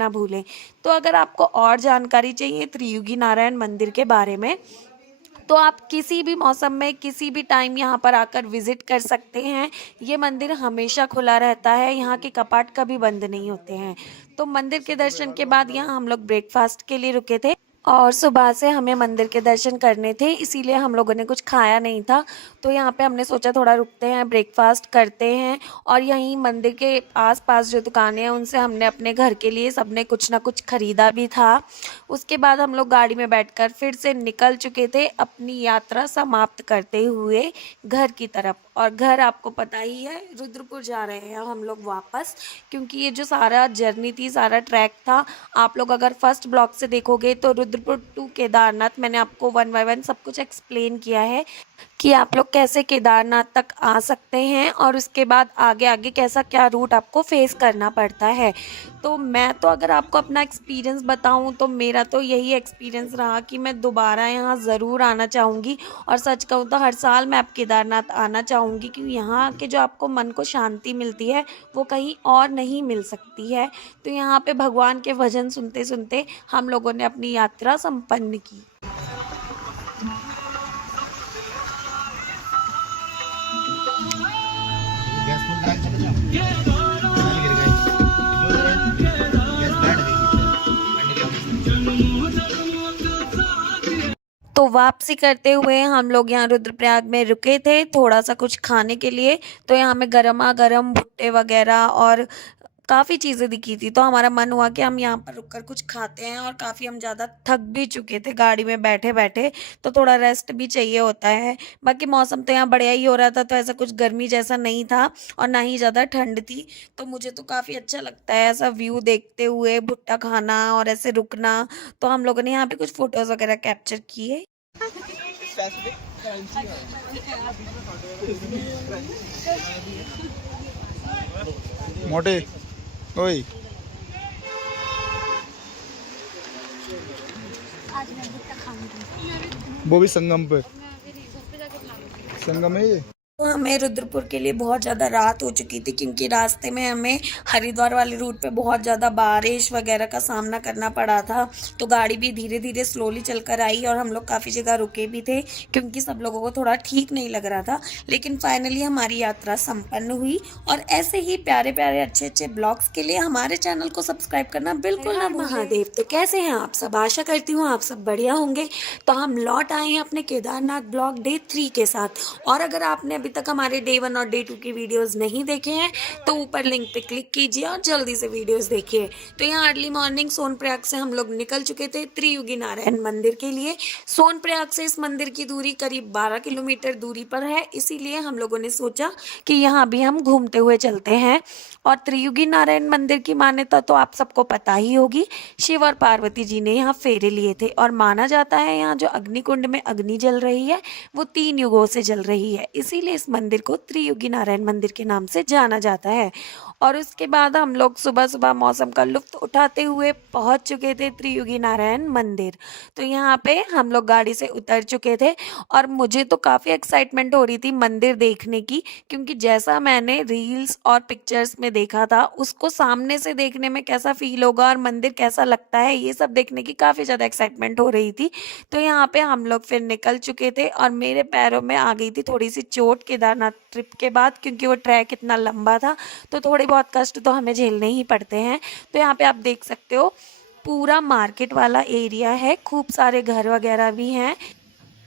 ना भूलें। तो अगर आपको और जानकारी चाहिए त्रियुगी नारायण मंदिर के बारे में, तो आप किसी भी मौसम में किसी भी टाइम यहाँ पर आकर विजिट कर सकते हैं। ये मंदिर हमेशा खुला रहता है, यहाँ के कपाट कभी बंद नहीं होते हैं। तो मंदिर के दर्शन के बाद यहाँ हम लोग ब्रेकफास्ट के लिए रुके थे और सुबह से हमें मंदिर के दर्शन करने थे, इसीलिए हम लोगों ने कुछ खाया नहीं था। तो यहाँ पे हमने सोचा थोड़ा रुकते हैं, ब्रेकफास्ट करते हैं और यहीं मंदिर के आसपास जो दुकानें हैं उनसे हमने अपने घर के लिए सबने कुछ ना कुछ खरीदा भी था। उसके बाद हम लोग गाड़ी में बैठकर फिर से निकल चुके थे अपनी यात्रा समाप्त करते हुए घर की तरफ। और घर आपको पता ही है, रुद्रपुर जा रहे हैं हम लोग वापस, क्योंकि ये जो सारा जर्नी थी, सारा ट्रैक था, आप लोग अगर फर्स्ट ब्लॉग से देखोगे तो रुद्रपुर टू केदारनाथ मैंने आपको वन बाय वन सब कुछ एक्सप्लेन किया है कि आप लोग कैसे केदारनाथ तक आ सकते हैं और उसके बाद आगे आगे कैसा क्या रूट आपको फेस करना पड़ता है। तो मैं तो अगर आपको अपना एक्सपीरियंस बताऊं तो मेरा तो यही एक्सपीरियंस रहा कि मैं दोबारा यहाँ ज़रूर आना चाहूँगी। और सच कहूँ तो हर साल मैं अब केदारनाथ आना चाहूँगी, क्योंकि यहाँ के जो आपको मन को शांति मिलती है वो कहीं और नहीं मिल सकती है। तो यहाँ पे भगवान के भजन सुनते सुनते हम लोगों ने अपनी यात्रा संपन्न की। गैस फुल डाल चले जाओ डाल गिर गई गैस बैठ गई तो वापसी करते हुए हम लोग यहाँ रुद्रप्रयाग में रुके थे थोड़ा सा कुछ खाने के लिए। तो यहाँ हमें गर्मा गर्म भुट्टे वगैरह और काफ़ी चीज़ें दिखी थी, तो हमारा मन हुआ कि हम यहाँ पर रुककर कुछ खाते हैं। और काफ़ी हम ज़्यादा थक भी चुके थे गाड़ी में बैठे बैठे, तो थोड़ा रेस्ट भी चाहिए होता है। बाकी मौसम तो यहाँ बढ़िया ही हो रहा था, तो ऐसा कुछ गर्मी जैसा नहीं था और ना ही ज़्यादा ठंड थी। तो मुझे तो काफ़ी अच्छा लगता है ऐसा व्यू देखते हुए भुट्टा खाना और ऐसे रुकना। तो हम लोगों ने यहाँ पे कुछ फ़ोटोज़ वगैरह कैप्चर किए। मोटे ओए वो भी संगम पे संगम है ये। तो हमें रुद्रपुर के लिए बहुत ज़्यादा रात हो चुकी थी, क्योंकि रास्ते में हमें हरिद्वार वाले रूट पे बहुत ज़्यादा बारिश वगैरह का सामना करना पड़ा था। तो गाड़ी भी धीरे धीरे स्लोली चलकर आई और हम लोग काफ़ी जगह रुके भी थे, क्योंकि सब लोगों को थोड़ा ठीक नहीं लग रहा था। लेकिन फाइनली हमारी यात्रा संपन्न हुई। और ऐसे ही प्यारे प्यारे अच्छे अच्छे ब्लॉग्स के लिए हमारे चैनल को सब्सक्राइब करना बिल्कुल ना भूलें। महादेव, तो कैसे हैं आप सब? आशा करती हूँ आप सब बढ़िया होंगे। तो हम लौट आए हैं अपने केदारनाथ ब्लॉग डे 3 के साथ। और अगर आपने अभी तक हमारे डे 1 और डे 2 की वीडियोस नहीं देखे हैं तो ऊपर लिंक पे क्लिक कीजिए और जल्दी से वीडियोस देखिए। तो यहाँ अर्ली मॉर्निंग सोनप्रयाग से हम लोग निकल चुके थे त्रियुगी नारायण मंदिर के लिए। सोनप्रयाग से इस मंदिर की दूरी करीब 12 किलोमीटर दूरी पर है, इसीलिए हम लोगों ने सोचा कि यहाँ भी हम घूमते हुए चलते हैं। और त्रियुगी नारायण मंदिर की मान्यता तो आप सबको पता ही होगी। शिव और पार्वती जी ने यहाँ फेरे लिए थे और माना जाता है यहाँ जो अग्निकुंड में अग्नि जल रही है वो 3 युगों से जल रही है, इसीलिए इस मंदिर को त्रियुगी नारायण मंदिर के नाम से जाना जाता है। और उसके बाद हम लोग सुबह सुबह मौसम का लुत्फ उठाते हुए पहुंच चुके थे त्रियुगी नारायण मंदिर। तो यहाँ पे हम लोग गाड़ी से उतर चुके थे और मुझे तो काफ़ी एक्साइटमेंट हो रही थी मंदिर देखने की, क्योंकि जैसा मैंने रील्स और पिक्चर्स में देखा था उसको सामने से देखने में कैसा फील होगा और मंदिर कैसा लगता है ये सब देखने की काफ़ी ज़्यादा एक्साइटमेंट हो रही थी। तो यहाँ पे हम लोग फिर निकल चुके थे और मेरे पैरों में आ गई थी थोड़ी सी चोट केदारनाथ ट्रिप के बाद, क्योंकि वो ट्रैक इतना लंबा था तो थोड़े बहुत कष्ट तो हमें झेलने ही पड़ते हैं। तो यहाँ पे आप देख सकते हो पूरा मार्केट वाला एरिया है, खूब सारे घर वगैरह भी हैं।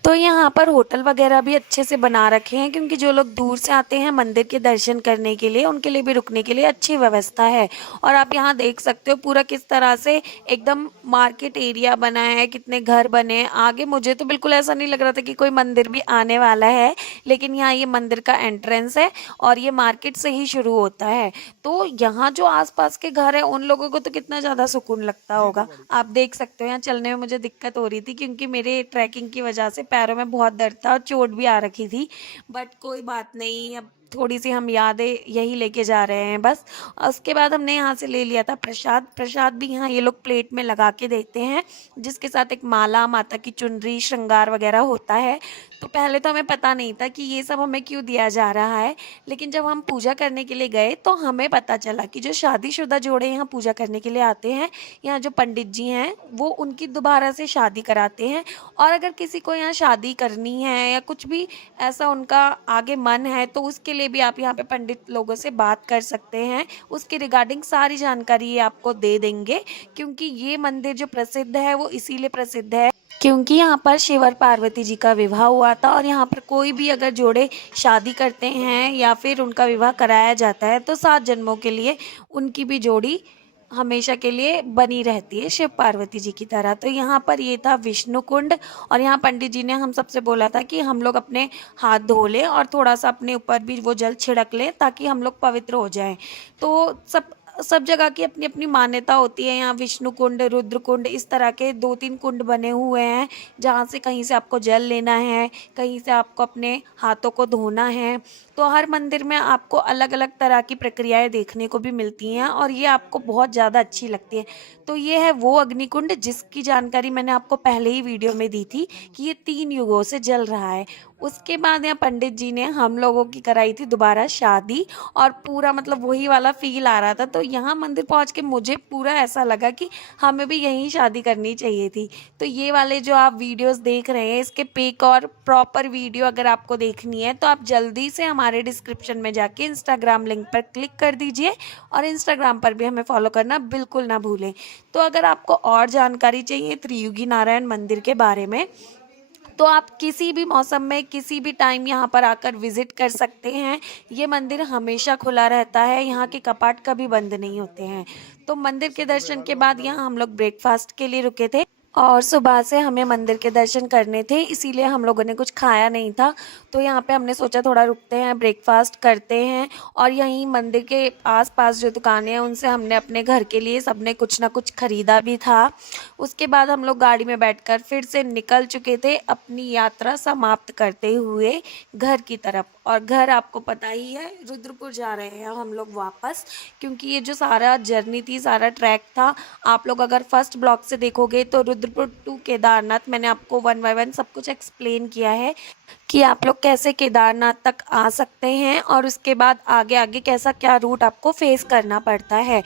तो यहाँ पर होटल वगैरह भी अच्छे से बना रखे हैं, क्योंकि जो लोग दूर से आते हैं मंदिर के दर्शन करने के लिए उनके लिए भी रुकने के लिए अच्छी व्यवस्था है। और आप यहाँ देख सकते हो पूरा किस तरह से एकदम मार्केट एरिया बना है, कितने घर बने हैं आगे। मुझे तो बिल्कुल ऐसा नहीं लग रहा था कि कोई मंदिर भी आने वाला है, लेकिन यहाँ ये मंदिर का एंट्रेंस है और ये मार्केट से ही शुरू होता है। तो यहाँ जो आसपास के घर हैं उन लोगों को तो कितना ज़्यादा सुकून लगता होगा। आप देख सकते हो यहाँ चलने में मुझे दिक्कत हो रही थी, क्योंकि मेरे ट्रैकिंग की वजह से पैरों में बहुत दर्द था और चोट भी आ रखी थी। बट कोई बात नहीं, अब थोड़ी सी हम यादें यही लेके जा रहे हैं बस। उसके बाद हमने यहाँ से ले लिया था प्रसाद। प्रसाद भी यहाँ ये लोग प्लेट में लगा के देते हैं, जिसके साथ एक माला, माता की चुनरी, श्रृंगार वगैरह होता है। तो पहले तो हमें पता नहीं था कि ये सब हमें क्यों दिया जा रहा है, लेकिन जब हम पूजा करने के लिए गए तो हमें पता चला कि जो शादीशुदा जोड़े यहाँ पूजा करने के लिए आते हैं, यहाँ जो पंडित जी हैं वो उनकी दोबारा से शादी कराते हैं। और अगर किसी को यहाँ शादी करनी है या कुछ भी ऐसा उनका आगे मन है तो उसके लिए भी आप यहाँ पे पंडित लोगों से बात कर सकते हैं। उसके रिगार्डिंग सारी जानकारी ये आपको दे देंगे, क्योंकि ये मंदिर जो प्रसिद्ध है वो इसीलिए प्रसिद्ध है क्योंकि यहाँ पर शिव और पार्वती जी का विवाह हुआ था। और यहाँ पर कोई भी अगर जोड़े शादी करते हैं या फिर उनका विवाह कराया जाता है तो 7 जन्मों के लिए उनकी भी जोड़ी हमेशा के लिए बनी रहती है शिव पार्वती जी की तरह। तो यहाँ पर ये था विष्णु कुंड, और यहाँ पंडित जी ने हम सबसे बोला था कि हम लोग अपने हाथ धो लें और थोड़ा सा अपने ऊपर भी वो जल छिड़क लें ताकि हम लोग पवित्र हो जाएं। तो सब जगह की अपनी अपनी मान्यता होती है। यहाँ विष्णु कुंड, रुद्र कुंड, इस तरह के 2-3 कुंड बने हुए हैं जहाँ से कहीं से आपको जल लेना है, कहीं से आपको अपने हाथों को धोना है। तो हर मंदिर में आपको अलग अलग तरह की प्रक्रियाएं देखने को भी मिलती हैं और ये आपको बहुत ज़्यादा अच्छी लगती है। तो ये है वो अग्निकुंड जिसकी जानकारी मैंने आपको पहले ही वीडियो में दी थी कि ये 3 युगों से जल रहा है। उसके बाद यहाँ पंडित जी ने हम लोगों की कराई थी दोबारा शादी, और पूरा मतलब वही वाला फील आ रहा था। तो यहाँ मंदिर पहुँच के मुझे पूरा ऐसा लगा कि हमें भी यहीं शादी करनी चाहिए थी। तो ये वाले जो आप वीडियोस देख रहे हैं, इसके पिक और प्रॉपर वीडियो अगर आपको देखनी है तो आप जल्दी से हमारे डिस्क्रिप्शन में जाके इंस्टाग्राम लिंक पर क्लिक कर दीजिए, और इंस्टाग्राम पर भी हमें फॉलो करना बिल्कुल ना भूलें। तो अगर आपको और जानकारी चाहिए त्रियुगी नारायण मंदिर के बारे में तो आप किसी भी मौसम में किसी भी टाइम यहाँ पर आकर विजिट कर सकते हैं। ये मंदिर हमेशा खुला रहता है, यहाँ के कपाट कभी बंद नहीं होते हैं। तो मंदिर के दर्शन के बाद यहाँ हम लोग ब्रेकफास्ट के लिए रुके थे, और सुबह से हमें मंदिर के दर्शन करने थे, इसीलिए हम लोगों ने कुछ खाया नहीं था। तो यहाँ पे हमने सोचा थोड़ा रुकते हैं, ब्रेकफास्ट करते हैं, और यहीं मंदिर के आसपास जो दुकानें हैं उनसे हमने अपने घर के लिए सबने कुछ ना कुछ ख़रीदा भी था। उसके बाद हम लोग गाड़ी में बैठकर फिर से निकल चुके थे अपनी यात्रा समाप्त करते हुए घर की तरफ। और घर आपको पता ही है, रुद्रपुर जा रहे हैं हम लोग वापस, क्योंकि ये जो सारा जर्नी थी, सारा ट्रैक था, आप लोग अगर फर्स्ट ब्लॉग से देखोगे तो रुद्रपुर टू केदारनाथ मैंने आपको 1 बाय 1 सब कुछ एक्सप्लेन किया है कि आप लोग कैसे केदारनाथ तक आ सकते हैं और उसके बाद आगे आगे कैसा क्या रूट आपको फेस करना पड़ता है।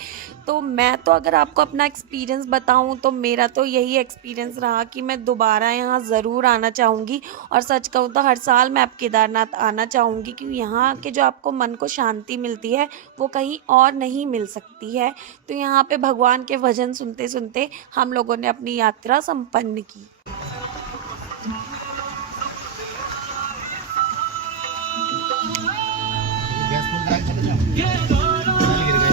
तो मैं तो अगर आपको अपना एक्सपीरियंस बताऊं तो मेरा तो यही एक्सपीरियंस रहा कि मैं दोबारा यहाँ ज़रूर आना चाहूँगी, और सच कहूँ तो हर साल मैं अब केदारनाथ आना चाहूँगी, क्योंकि यहाँ के जो आपको मन को शांति मिलती है वो कहीं और नहीं मिल सकती है। तो यहाँ पे भगवान के भजन सुनते सुनते हम लोगों ने अपनी यात्रा संपन्न की। गैस फुल करा के चले जाओ, नहीं गिर गए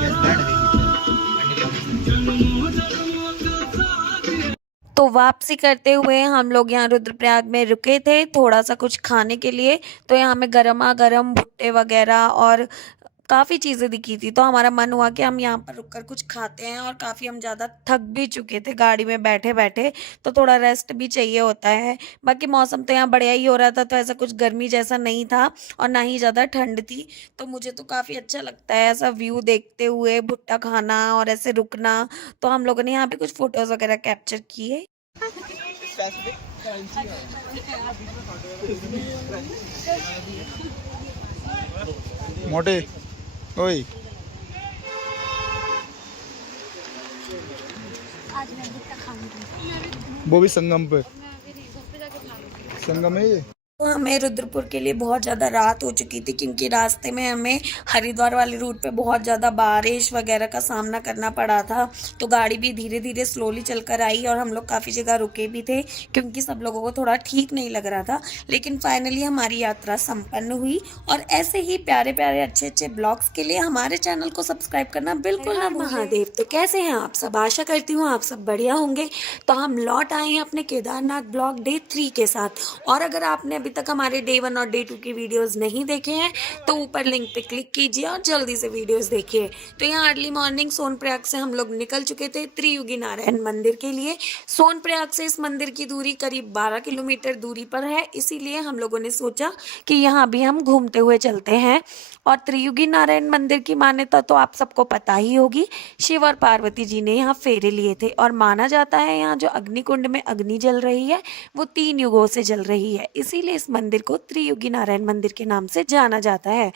गैस बैठ गई। तो वापसी करते हुए हम लोग यहाँ रुद्रप्रयाग में रुके थे थोड़ा सा कुछ खाने के लिए। तो यहाँ हमें गर्मा गर्म भुट्टे वगैरह और काफ़ी चीज़ें दिखी थी, तो हमारा मन हुआ कि हम यहाँ पर रुककर कुछ खाते हैं। और काफ़ी हम ज़्यादा थक भी चुके थे गाड़ी में बैठे बैठे, तो थोड़ा रेस्ट भी चाहिए होता है। बाकी मौसम तो यहाँ बढ़िया ही हो रहा था, तो ऐसा कुछ गर्मी जैसा नहीं था और ना ही ज़्यादा ठंड थी। तो मुझे तो काफ़ी अच्छा लगता है ऐसा व्यू देखते हुए भुट्टा खाना और ऐसे रुकना। तो हम लोगों ने यहाँ पे कुछ फ़ोटोज़ वगैरह कैप्चर किए। मोटे ओए वो भी संगम पे, संगम है ये। तो हमें रुद्रपुर के लिए बहुत ज़्यादा रात हो चुकी थी, क्योंकि रास्ते में हमें हरिद्वार वाले रूट पे बहुत ज़्यादा बारिश वगैरह का सामना करना पड़ा था। तो गाड़ी भी धीरे धीरे स्लोली चलकर आई और हम लोग काफ़ी जगह रुके भी थे, क्योंकि सब लोगों को थोड़ा ठीक नहीं लग रहा था। लेकिन फाइनली हमारी यात्रा संपन्न हुई। और ऐसे ही प्यारे प्यारे अच्छे अच्छे ब्लॉग्स के लिए हमारे चैनल को सब्सक्राइब करना बिल्कुल ना महादेव। तो कैसे हैं आप सब? आशा करती हूँ आप सब बढ़िया होंगे। तो हम लौट आए हैं अपने केदारनाथ ब्लॉग डे 3 के साथ। और अगर आपने अभी तक हमारे डे 1 और डे 2 की वीडियोस नहीं देखे हैं तो ऊपर लिंक पे क्लिक कीजिए और जल्दी से वीडियोस देखिए। तो यहाँ अर्ली मॉर्निंग सोनप्रयाग से हम लोग निकल चुके थे त्रियुगी नारायण मंदिर के लिए। सोनप्रयाग से इस मंदिर की दूरी करीब 12 किलोमीटर दूरी पर है, इसीलिए हम लोगों ने सोचा कि यहाँ भी हम घूमते हुए चलते हैं। और त्रियुगी नारायण मंदिर की मान्यता तो आप सबको पता ही होगी। शिव और पार्वती जी ने यहाँ फेरे लिए थे और माना जाता है यहाँ जो अग्निकुंड में अग्नि जल रही है वो 3 युगों से जल रही है, इसीलिए इस मंदिर को त्रियुगी नारायण मंदिर के नाम से जाना जाता है।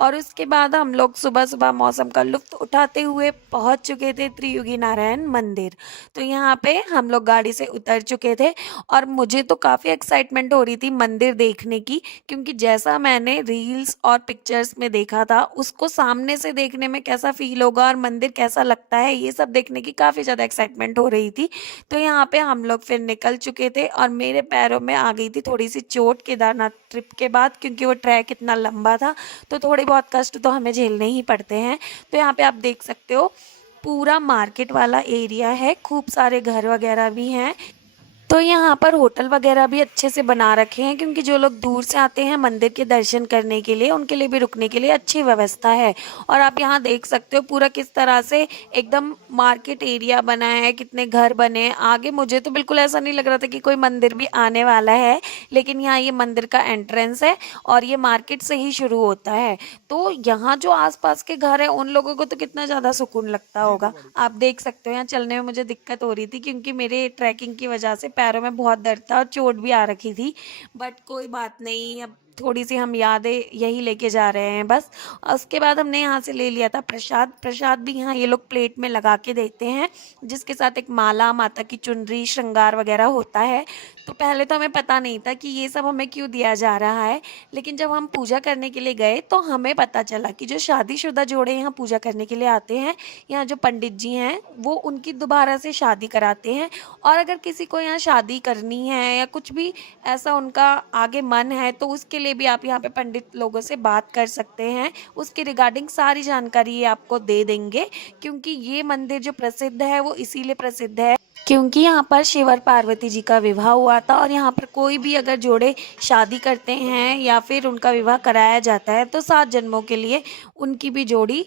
और उसके बाद हम लोग सुबह सुबह मौसम का लुत्फ उठाते हुए पहुंच चुके थे त्रियुगी नारायण मंदिर। तो यहाँ पे हम लोग गाड़ी से उतर चुके थे और मुझे तो काफ़ी एक्साइटमेंट हो रही थी मंदिर देखने की, क्योंकि जैसा मैंने रील्स और पिक्चर्स में देखा था उसको सामने से देखने में कैसा फील होगा और मंदिर कैसा लगता है ये सब देखने की काफ़ी ज़्यादा एक्साइटमेंट हो रही थी। तो यहाँ पे हम लोग फिर निकल चुके थे और मेरे पैरों में आ गई थी थोड़ी सी चोट केदारनाथ ट्रिप के बाद, क्योंकि वो ट्रैक इतना लंबा था तो थोड़े बहुत कष्ट तो हमें झेलने ही पड़ते हैं। तो यहाँ पे आप देख सकते हो पूरा मार्केट वाला एरिया है, खूब सारे घर वगैरह भी हैं। तो यहाँ पर होटल वगैरह भी अच्छे से बना रखे हैं, क्योंकि जो लोग दूर से आते हैं मंदिर के दर्शन करने के लिए उनके लिए भी रुकने के लिए अच्छी व्यवस्था है। और आप यहाँ देख सकते हो पूरा किस तरह से एकदम मार्केट एरिया बना है, कितने घर बने हैं आगे। मुझे तो बिल्कुल ऐसा नहीं लग रहा था कि कोई मंदिर भी आने वाला है, लेकिन यहाँ ये मंदिर का एंट्रेंस है और ये मार्केट से ही शुरू होता है। तो यहाँ जो आसपास के घर हैं उन लोगों को तो कितना ज़्यादा सुकून लगता होगा। आप देख सकते हो यहाँ चलने में मुझे दिक्कत हो रही थी, क्योंकि मेरे ट्रैकिंग की वजह से पैरों में बहुत दर्द था और चोट भी आ रखी थी, बट कोई बात नहीं, अब थोड़ी सी हम यादें यही लेके जा रहे हैं बस। उसके बाद हमने यहाँ से ले लिया था प्रसाद भी यहाँ ये लोग प्लेट में लगा के देते हैं, जिसके साथ एक माला, माता की चुनरी, श्रृंगार वगैरह होता है। तो पहले तो हमें पता नहीं था कि ये सब हमें क्यों दिया जा रहा है, लेकिन जब हम पूजा करने के लिए गए तो हमें पता चला कि जो शादीशुदा जोड़े यहाँ पूजा करने के लिए आते हैं, यहाँ जो पंडित जी हैं वो उनकी दोबारा से शादी कराते हैं। और अगर किसी को यहाँ शादी करनी है या कुछ भी ऐसा उनका आगे मन है तो उसके लिए भी आप यहाँ पे पंडित लोगों से बात कर सकते हैं, उसके रिगार्डिंग सारी जानकारी ये आपको दे देंगे। क्योंकि ये मंदिर जो प्रसिद्ध है वो इसीलिए प्रसिद्ध है क्योंकि यहाँ पर शिव और पार्वती जी का विवाह हुआ था। और यहाँ पर कोई भी अगर जोड़े शादी करते हैं या फिर उनका विवाह कराया जाता है तो 7 जन्मों के लिए उनकी भी जोड़ी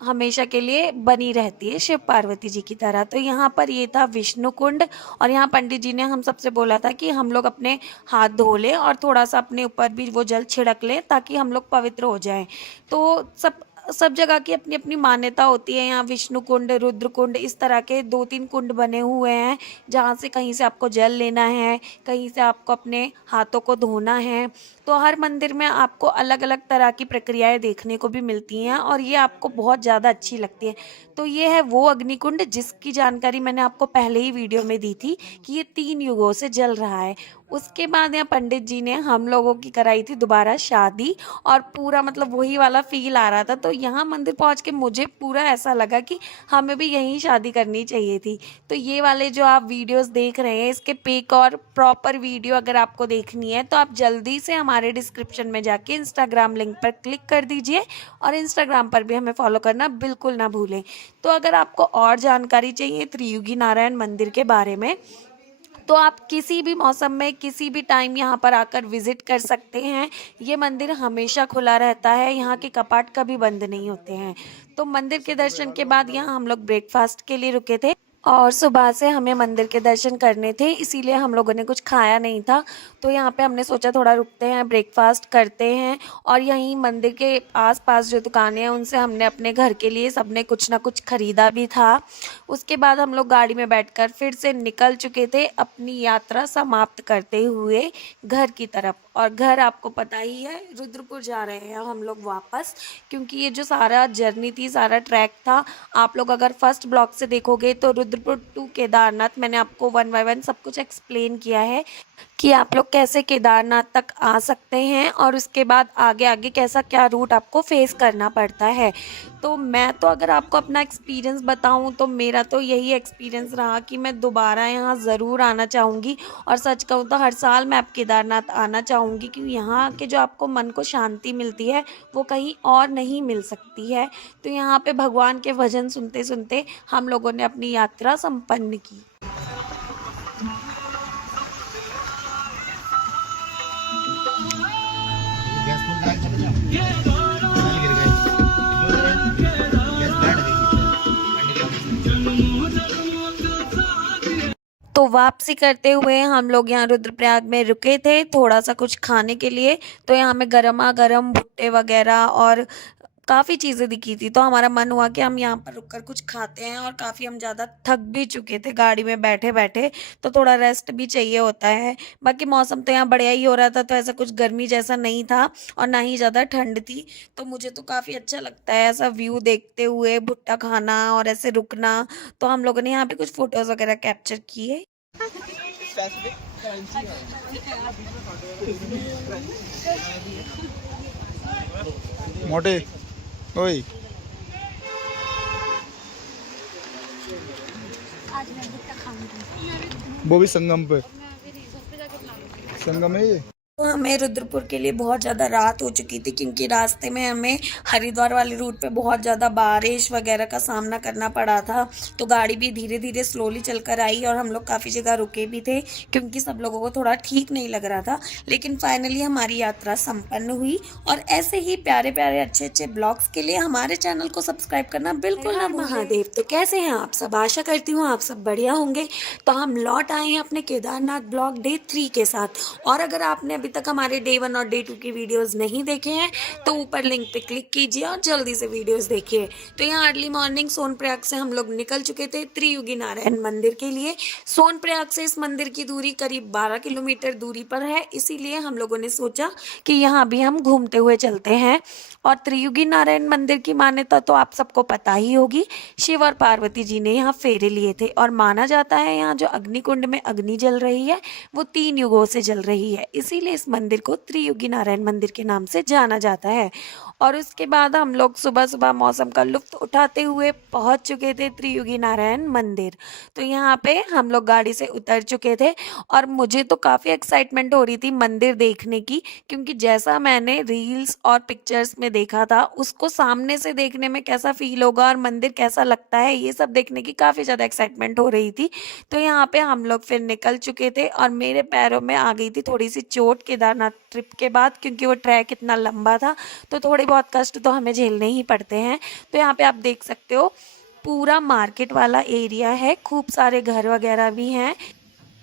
हमेशा के लिए बनी रहती है शिव पार्वती जी की तरह। तो यहाँ पर ये था विष्णु कुंड और यहाँ पंडित जी ने हम सबसे बोला था कि हम लोग अपने हाथ धो लें और थोड़ा सा अपने ऊपर भी वो जल छिड़क लें ताकि हम लोग पवित्र हो जाएं। तो सब जगह की अपनी अपनी मान्यता होती है। यहाँ विष्णु कुंड, रुद्र कुंड, इस तरह के 2-3 कुंड बने हुए हैं जहाँ से कहीं से आपको जल लेना है, कहीं से आपको अपने हाथों को धोना है। तो हर मंदिर में आपको अलग अलग तरह की प्रक्रियाएं देखने को भी मिलती हैं और ये आपको बहुत ज़्यादा अच्छी लगती है। तो ये है वो अग्निकुंड जिसकी जानकारी मैंने आपको पहले ही वीडियो में दी थी कि ये 3 युगों से जल रहा है। उसके बाद यहाँ पंडित जी ने हम लोगों की कराई थी दोबारा शादी और पूरा मतलब वही वाला फील आ रहा था। तो यहाँ मंदिर पहुँच के मुझे पूरा ऐसा लगा कि हमें भी यहीं शादी करनी चाहिए थी। तो ये वाले जो आप वीडियोस देख रहे हैं इसके पिक और प्रॉपर वीडियो अगर आपको देखनी है तो आप जल्दी से हमारे डिस्क्रिप्शन में जाके इंस्टाग्राम लिंक पर क्लिक कर दीजिए और इंस्टाग्राम पर भी हमें फॉलो करना बिल्कुल ना भूलें। तो अगर आपको और जानकारी चाहिए त्रियुगी नारायण मंदिर के बारे में तो आप किसी भी मौसम में किसी भी टाइम यहाँ पर आकर विजिट कर सकते हैं। ये मंदिर हमेशा खुला रहता है, यहाँ के कपाट कभी बंद नहीं होते हैं। तो मंदिर के दर्शन के बाद यहाँ हम लोग ब्रेकफास्ट के लिए रुके थे और सुबह से हमें मंदिर के दर्शन करने थे, इसीलिए हम लोगों ने कुछ खाया नहीं था। तो यहाँ पे हमने सोचा थोड़ा रुकते हैं, ब्रेकफास्ट करते हैं। और यहीं मंदिर के आसपास जो दुकानें हैं उनसे हमने अपने घर के लिए सबने कुछ ना कुछ ख़रीदा भी था। उसके बाद हम लोग गाड़ी में बैठकर फिर से निकल चुके थे अपनी यात्रा समाप्त करते हुए घर की तरफ। और घर आपको पता ही है, रुद्रपुर जा रहे हैं हम लोग वापस, क्योंकि ये जो सारा जर्नी थी, सारा ट्रैक था, आप लोग अगर फर्स्ट ब्लॉग से देखोगे तो रुद्रपुर टू केदारनाथ मैंने आपको 1 बाय 1 सब कुछ एक्सप्लेन किया है कि आप लोग कैसे केदारनाथ तक आ सकते हैं और उसके बाद आगे आगे कैसा क्या रूट आपको फेस करना पड़ता है। तो मैं तो अगर आपको अपना एक्सपीरियंस बताऊं तो मेरा तो यही एक्सपीरियंस रहा कि मैं दोबारा यहाँ ज़रूर आना चाहूँगी। और सच कहूँ तो हर साल मैं अब केदारनाथ आना चाहूँगी, क्योंकि यहाँ के जो आपको मन को शांति मिलती है वो कहीं और नहीं मिल सकती है। तो यहाँ पे भगवान के भजन सुनते सुनते हम लोगों ने अपनी यात्रा संपन्न की। गिर गए बैठ गई तो वापसी करते हुए हम लोग यहाँ रुद्रप्रयाग में रुके थे थोड़ा सा कुछ खाने के लिए। तो यहाँ हमें गर्मा गर्म भुट्टे वगैरह और काफ़ी चीज़ें दिखी थी, तो हमारा मन हुआ कि हम यहाँ पर रुककर कुछ खाते हैं। और काफ़ी हम ज़्यादा थक भी चुके थे गाड़ी में बैठे बैठे, तो थोड़ा रेस्ट भी चाहिए होता है। बाकी मौसम तो यहाँ बढ़िया ही हो रहा था, तो ऐसा कुछ गर्मी जैसा नहीं था और ना ही ज़्यादा ठंड थी। तो मुझे तो काफ़ी अच्छा लगता है ऐसा व्यू देखते हुए भुट्टा खाना और ऐसे रुकना। तो हम लोगों ने यहाँ पे कुछ फ़ोटोज़ वगैरह कैप्चर किए। मोटे ओए वो भी संगम पे। संगम है ये। तो हमें रुद्रपुर के लिए बहुत ज़्यादा रात हो चुकी थी, क्योंकि रास्ते में हमें हरिद्वार वाले रूट पे बहुत ज़्यादा बारिश वगैरह का सामना करना पड़ा था। तो गाड़ी भी धीरे धीरे स्लोली चलकर आई और हम लोग काफ़ी जगह रुके भी थे, क्योंकि सब लोगों को थोड़ा ठीक नहीं लग रहा था। लेकिन फाइनली हमारी यात्रा संपन्न हुई। और ऐसे ही प्यारे प्यारे अच्छे अच्छे ब्लॉग्स के लिए हमारे चैनल को सब्सक्राइब करना बिल्कुल ना भूलें। महादेव, तो कैसे हैं आप सब? आशा करती हूँ आप सब बढ़िया होंगे। तो हम लौट आए हैं अपने केदारनाथ ब्लॉग डे 3 के साथ। और अगर आपने अभी तक हमारे डे 1 और डे 2 की वीडियोस नहीं देखे हैं तो ऊपर लिंक पे क्लिक कीजिए और जल्दी से वीडियोस देखिए। तो यहाँ अर्ली मॉर्निंग सोनप्रयाग से हम लोग निकल चुके थे त्रियुगी नारायण मंदिर के लिए। सोनप्रयाग से इस मंदिर की दूरी करीब 12 किलोमीटर दूरी पर है, इसीलिए हम लोगों ने सोचा कि यहाँ भी हम घूमते हुए चलते हैं। और त्रियुगी नारायण मंदिर की मान्यता तो आप सबको पता ही होगी। शिव और पार्वती जी ने यहाँ फेरे लिए थे और माना जाता है यहाँ जो अग्निकुंड में अग्नि जल रही है वो 3 युगों से जल रही है, इसीलिए इस मंदिर को त्रियुगी नारायण मंदिर के नाम से जाना जाता है। और उसके बाद हम लोग सुबह सुबह मौसम का लुत्फ उठाते हुए पहुंच चुके थे त्रियुगी नारायण मंदिर। तो यहाँ पे हम लोग गाड़ी से उतर चुके थे और मुझे तो काफ़ी एक्साइटमेंट हो रही थी मंदिर देखने की, क्योंकि जैसा मैंने रील्स और पिक्चर्स में देखा था उसको सामने से देखने में कैसा फील होगा और मंदिर कैसा लगता है ये सब देखने की काफ़ी ज़्यादा एक्साइटमेंट हो रही थी। तो यहाँ पे हम लोग फिर निकल चुके थे और मेरे पैरों में आ गई थी थोड़ी सी चोट केदारनाथ ट्रिप के बाद, क्योंकि वो ट्रैक इतना लंबा था तो थोड़े बहुत कष्ट तो हमें झेलने ही पड़ते हैं। तो यहाँ पे आप देख सकते हो पूरा मार्केट वाला एरिया है, खूब सारे घर वगैरह भी हैं।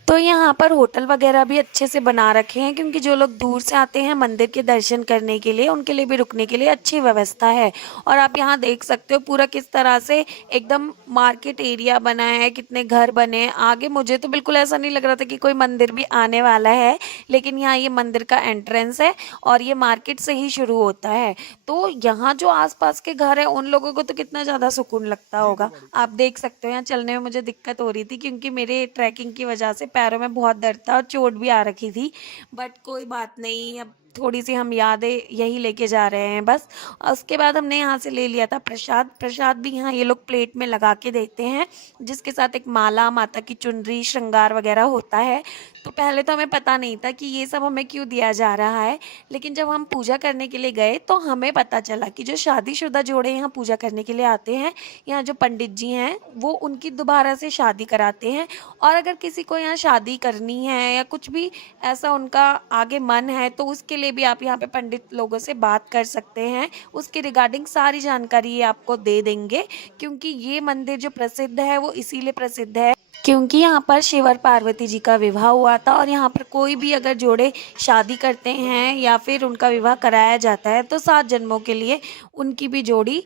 तो यहाँ पर होटल वगैरह भी अच्छे से बना रखे हैं, क्योंकि जो लोग दूर से आते हैं मंदिर के दर्शन करने के लिए उनके लिए भी रुकने के लिए अच्छी व्यवस्था है। और आप यहाँ देख सकते हो पूरा किस तरह से एकदम मार्केट एरिया बना है, कितने घर बने हैं आगे। मुझे तो बिल्कुल ऐसा नहीं लग रहा था कि कोई मंदिर भी आने वाला है, लेकिन यहाँ ये मंदिर का एंट्रेंस है और ये मार्केट से ही शुरू होता है। तो यहाँ जो आसपास के घर है उन लोगों को तो कितना ज़्यादा सुकून लगता होगा। आप देख सकते हो यहाँ चलने में मुझे दिक्कत हो रही थी, क्योंकि मेरे ट्रैकिंग की वजह से पैरों में बहुत दर्द था और चोट भी आ रखी थी। बट कोई बात नहीं, अब थोड़ी सी हम यादें यही लेके जा रहे हैं बस। उसके बाद हमने यहाँ से ले लिया था प्रसाद। प्रसाद भी यहाँ ये लोग प्लेट में लगा के देते हैं, जिसके साथ एक माला, माता की चुनरी, श्रृंगार वगैरह होता है। तो पहले तो हमें पता नहीं था कि ये सब हमें क्यों दिया जा रहा है, लेकिन जब हम पूजा करने के लिए गए तो हमें पता चला कि जो शादीशुदा जोड़े यहाँ पूजा करने के लिए आते हैं, यहाँ जो पंडित जी हैं वो उनकी दोबारा से शादी कराते हैं। और अगर किसी को यहाँ शादी करनी है या कुछ भी ऐसा उनका आगे मन है तो उसके लिए भी आप यहाँ पे पंडित लोगों से बात कर सकते हैं। उसके रिगार्डिंग सारी जानकारी ये आपको दे देंगे, क्योंकि ये मंदिर जो प्रसिद्ध है वो इसीलिए प्रसिद्ध है क्योंकि यहाँ पर शिव और पार्वती जी का विवाह हुआ था। और यहाँ पर कोई भी अगर जोड़े शादी करते हैं या फिर उनका विवाह कराया जाता है तो 7 जन्मों के लिए उनकी भी जोड़ी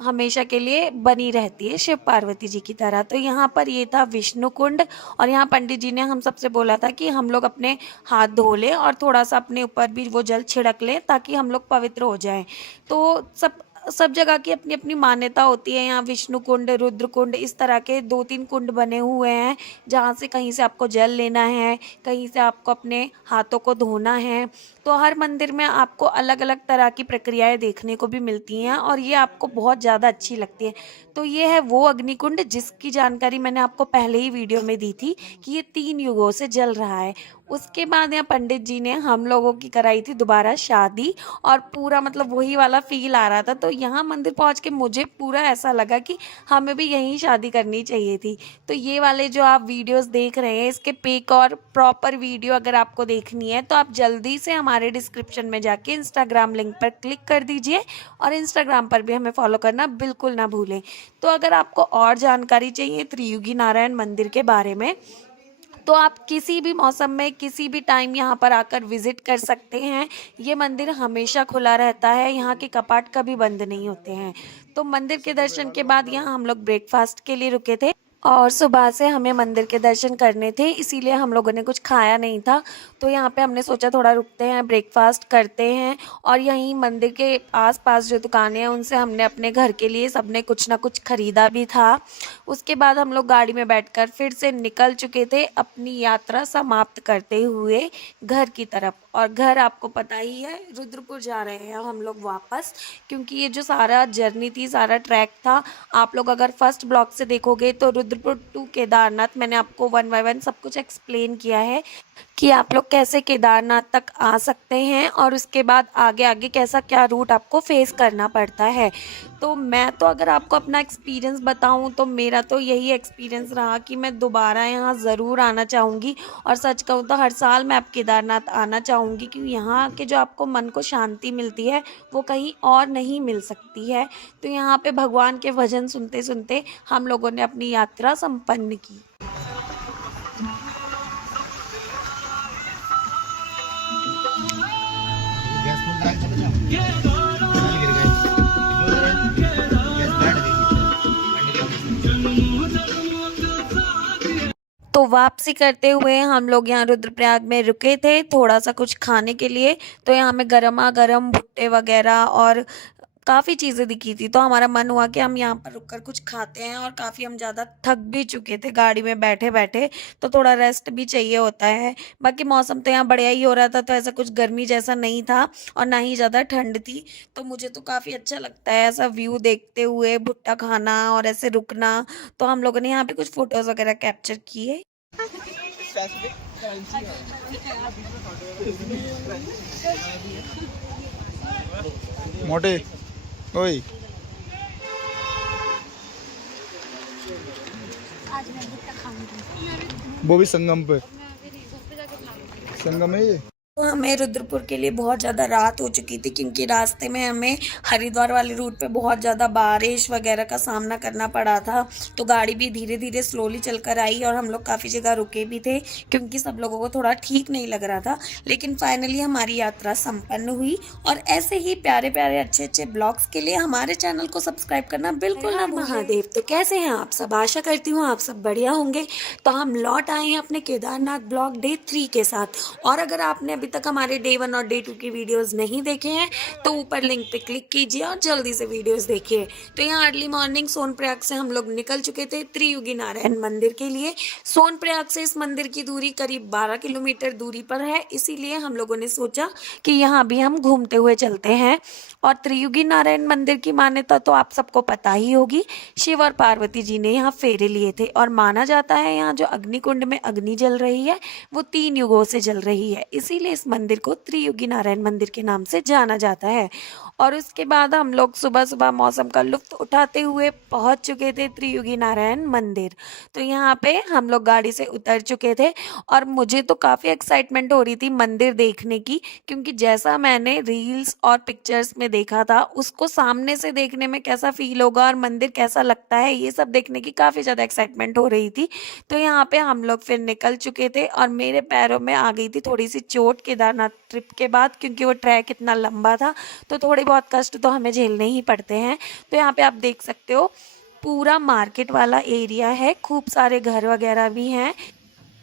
हमेशा के लिए बनी रहती है शिव पार्वती जी की तरह। तो यहाँ पर ये था विष्णु कुंड और यहाँ पंडित जी ने हम सबसे बोला था कि हम लोग अपने हाथ धो लें और थोड़ा सा अपने ऊपर भी वो जल छिड़क लें ताकि हम लोग पवित्र हो जाएं। तो सब जगह की अपनी अपनी मान्यता होती है। यहाँ विष्णु कुंड, रुद्र कुंड, इस तरह के 2-3 कुंड बने हुए हैं जहाँ से कहीं से आपको जल लेना है, कहीं से आपको अपने हाथों को धोना है। तो हर मंदिर में आपको अलग अलग तरह की प्रक्रियाएं देखने को भी मिलती हैं और ये आपको बहुत ज़्यादा अच्छी लगती है। तो ये है वो अग्निकुंड जिसकी जानकारी मैंने आपको पहले ही वीडियो में दी थी कि ये 3 युगों से जल रहा है। उसके बाद यहाँ पंडित जी ने हम लोगों की कराई थी दोबारा शादी और पूरा मतलब वही वाला फील आ रहा था। तो यहाँ मंदिर पहुँच के मुझे पूरा ऐसा लगा कि हमें भी यहीं शादी करनी चाहिए थी। तो ये वाले जो आप वीडियोस देख रहे हैं इसके पिक और प्रॉपर वीडियो अगर आपको देखनी है तो आप जल्दी से हमारे हमारे डिस्क्रिप्शन में जाके इंस्टाग्राम लिंक पर क्लिक कर दीजिए और इंस्टाग्राम पर भी हमें फॉलो करना बिल्कुल ना भूलें। तो अगर आपको और जानकारी चाहिए त्रियुगी नारायण मंदिर के बारे में तो आप किसी भी मौसम में किसी भी टाइम यहाँ पर आकर विजिट कर सकते हैं। ये मंदिर हमेशा खुला रहता है, यहाँ के कपाट कभी बंद नहीं होते हैं। तो मंदिर के दर्शन के बाद यहाँ हम लोग ब्रेकफास्ट के लिए रुके थे और सुबह से हमें मंदिर के दर्शन करने थे, इसीलिए हम लोगों ने कुछ खाया नहीं था। तो यहाँ पे हमने सोचा थोड़ा रुकते हैं, ब्रेकफास्ट करते हैं और यहीं मंदिर के आसपास जो दुकानें हैं उनसे हमने अपने घर के लिए सबने कुछ ना कुछ खरीदा भी था। उसके बाद हम लोग गाड़ी में बैठकर फिर से निकल चुके थे अपनी यात्रा समाप्त करते हुए घर की तरफ। और घर आपको पता ही है, रुद्रपुर जा रहे हैं हम लोग वापस, क्योंकि ये जो सारा जर्नी थी, सारा ट्रैक था, आप लोग अगर फर्स्ट ब्लॉग से देखोगे तो रुद्रपुर टू केदारनाथ मैंने आपको 1 बाय 1 सब कुछ एक्सप्लेन किया है कि आप लोग कैसे केदारनाथ तक आ सकते हैं और उसके बाद आगे आगे कैसा क्या रूट आपको फेस करना पड़ता है। तो मैं तो अगर आपको अपना एक्सपीरियंस बताऊं तो मेरा तो यही एक्सपीरियंस रहा कि मैं दोबारा यहाँ ज़रूर आना चाहूँगी। और सच कहूँ तो हर साल मैं अब केदारनाथ आना चाहूँगी, क्योंकि यहाँ के जो आपको मन को शांति मिलती है वो कहीं और नहीं मिल सकती है। तो यहाँ पे भगवान के भजन सुनते सुनते हम लोगों ने अपनी यात्रा संपन्न की। गैस फुल डाल चले जाओ पानी गिर गए गैस बैठ गई तो वापसी करते हुए हम लोग यहाँ रुद्रप्रयाग में रुके थे थोड़ा सा कुछ खाने के लिए। तो यहाँ हमें गर्मा गर्म भुट्टे वगैरह और काफ़ी चीज़ें दिखी थी, तो हमारा मन हुआ कि हम यहाँ पर रुककर कुछ खाते हैं। और काफ़ी हम ज़्यादा थक भी चुके थे गाड़ी में बैठे बैठे, तो थोड़ा रेस्ट भी चाहिए होता है। बाकी मौसम तो यहाँ बढ़िया ही हो रहा था, तो ऐसा कुछ गर्मी जैसा नहीं था और ना ही ज़्यादा ठंड थी। तो मुझे तो काफ़ी अच्छा लगता है ऐसा व्यू देखते हुए भुट्टा खाना और ऐसे रुकना। तो हम लोगों ने यहाँ पे कुछ फ़ोटोज़ वगैरह कैप्चर किए। मोटे ओए वो भी संगम पे, संगम है ये। तो हमें रुद्रपुर के लिए बहुत ज़्यादा रात हो चुकी थी, क्योंकि रास्ते में हमें हरिद्वार वाले रूट पे बहुत ज़्यादा बारिश वगैरह का सामना करना पड़ा था। तो गाड़ी भी धीरे धीरे स्लोली चलकर आई और हम लोग काफ़ी जगह रुके भी थे, क्योंकि सब लोगों को थोड़ा ठीक नहीं लग रहा था। लेकिन फाइनली हमारी यात्रा संपन्न हुई। और ऐसे ही प्यारे प्यारे अच्छे अच्छे ब्लॉग्स के लिए हमारे चैनल को सब्सक्राइब करना बिल्कुल ना भूलें। महादेव, तो कैसे हैं आप सब? आशा करती हूँ आप सब बढ़िया होंगे। तो हम लौट आए हैं अपने केदारनाथ ब्लॉग डे 3 के साथ। और अगर आपने अभी तक हमारे डे 1 और डे 2 की वीडियोस नहीं देखे हैं तो ऊपर लिंक पे क्लिक कीजिए और जल्दी से वीडियोस देखिए। तो यहाँ अर्ली मॉर्निंग सोनप्रयाग से हम लोग निकल चुके थे त्रियुगी नारायण मंदिर के लिए। सोनप्रयाग से इस मंदिर की दूरी करीब 12 किलोमीटर दूरी पर है, इसीलिए हम लोगों ने सोचा कि यहाँ भी हम घूमते हुए चलते हैं। और त्रियुगी नारायण मंदिर की मान्यता तो आप सबको पता ही होगी। शिव और पार्वती जी ने यहाँ फेरे लिए थे और माना जाता है यहाँ जो अग्निकुंड में अग्नि जल रही है वो 3 युगों से जल रही है, इसीलिए इस मंदिर को त्रियुगी नारायण मंदिर के नाम से जाना जाता है। और उसके बाद हम लोग सुबह सुबह मौसम का लुत्फ उठाते हुए पहुंच चुके थे त्रियुगी नारायण मंदिर। तो यहाँ पे हम लोग गाड़ी से उतर चुके थे और मुझे तो काफ़ी एक्साइटमेंट हो रही थी मंदिर देखने की, क्योंकि जैसा मैंने रील्स और पिक्चर्स में देखा था उसको सामने से देखने में कैसा फील होगा और मंदिर कैसा लगता है ये सब देखने की काफ़ी ज़्यादा एक्साइटमेंट हो रही थी। तो यहाँ पे हम लोग फिर निकल चुके थे और मेरे पैरों में आ गई थी थोड़ी सी चोट केदारनाथ ट्रिप के बाद, क्योंकि वो ट्रैक इतना लंबा था तो थोड़े बहुत कष्ट तो हमें झेलने ही पड़ते हैं। तो यहाँ पे आप देख सकते हो पूरा मार्केट वाला एरिया है, खूब सारे घर वगैरह भी हैं।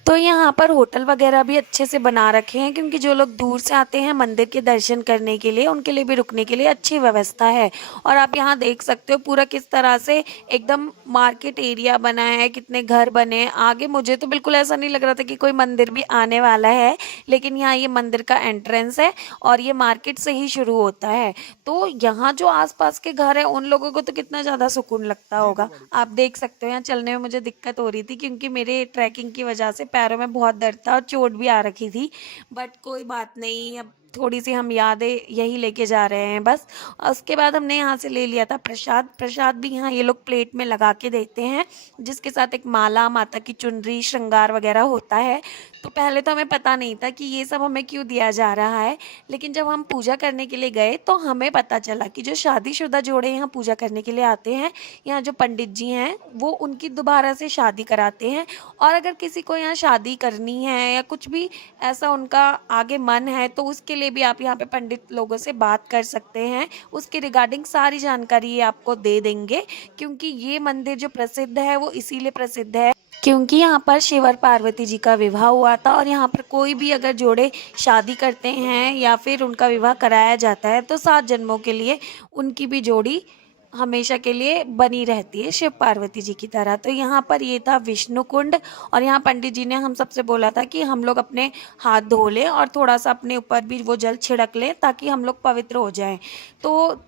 तो यहाँ पर होटल वगैरह भी अच्छे से बना रखे हैं, क्योंकि जो लोग दूर से आते हैं मंदिर के दर्शन करने के लिए उनके लिए भी रुकने के लिए अच्छी व्यवस्था है। और आप यहाँ देख सकते हो पूरा किस तरह से एकदम मार्केट एरिया बना है, कितने घर बने हैं आगे। मुझे तो बिल्कुल ऐसा नहीं लग रहा था कि कोई मंदिर भी आने वाला है, लेकिन यहाँ ये मंदिर का एंट्रेंस है और ये मार्केट से ही शुरू होता है। तो यहाँ जो आसपास के घर हैं उन लोगों को तो कितना ज़्यादा सुकून लगता होगा। आप देख सकते हो यहाँ चलने में मुझे दिक्कत हो रही थी, क्योंकि मेरे ट्रैकिंग की वजह से पैरों में बहुत दर्द था और चोट भी आ रखी थी। बट कोई बात नहीं, अब थोड़ी सी हम यादें यही लेके जा रहे हैं बस। उसके बाद हमने यहाँ से ले लिया था प्रसाद। प्रसाद भी यहाँ ये लोग प्लेट में लगा के देते हैं, जिसके साथ एक माला, माता की चुनरी, श्रृंगार वगैरह होता है। तो पहले तो हमें पता नहीं था कि ये सब हमें क्यों दिया जा रहा है, लेकिन जब हम पूजा करने के लिए गए तो हमें पता चला कि जो शादीशुदा जोड़े यहाँ पूजा करने के लिए आते हैं, यहाँ जो पंडित जी हैं वो उनकी दोबारा से शादी कराते हैं। और अगर किसी को यहाँ शादी करनी है या कुछ भी ऐसा उनका आगे मन है तो उसके लिए भी आप यहाँ पे पंडित लोगों से बात कर सकते हैं। उसके रिगार्डिंग सारी जानकारी ये आपको दे देंगे, क्योंकि ये मंदिर जो प्रसिद्ध है वो इसीलिए प्रसिद्ध है क्योंकि यहाँ पर शिव और पार्वती जी का विवाह हुआ था। और यहाँ पर कोई भी अगर जोड़े शादी करते हैं या फिर उनका विवाह कराया जाता है तो 7 जन्मों के लिए उनकी भी जोड़ी हमेशा के लिए बनी रहती है शिव पार्वती जी की तरह। तो यहाँ पर ये था विष्णु कुंड, और यहाँ पंडित जी ने हम सबसे बोला था कि हम लोग अपने हाथ धो लें और थोड़ा सा अपने ऊपर भी वो जल छिड़क लें ताकि हम लोग पवित्र हो जाएं। तो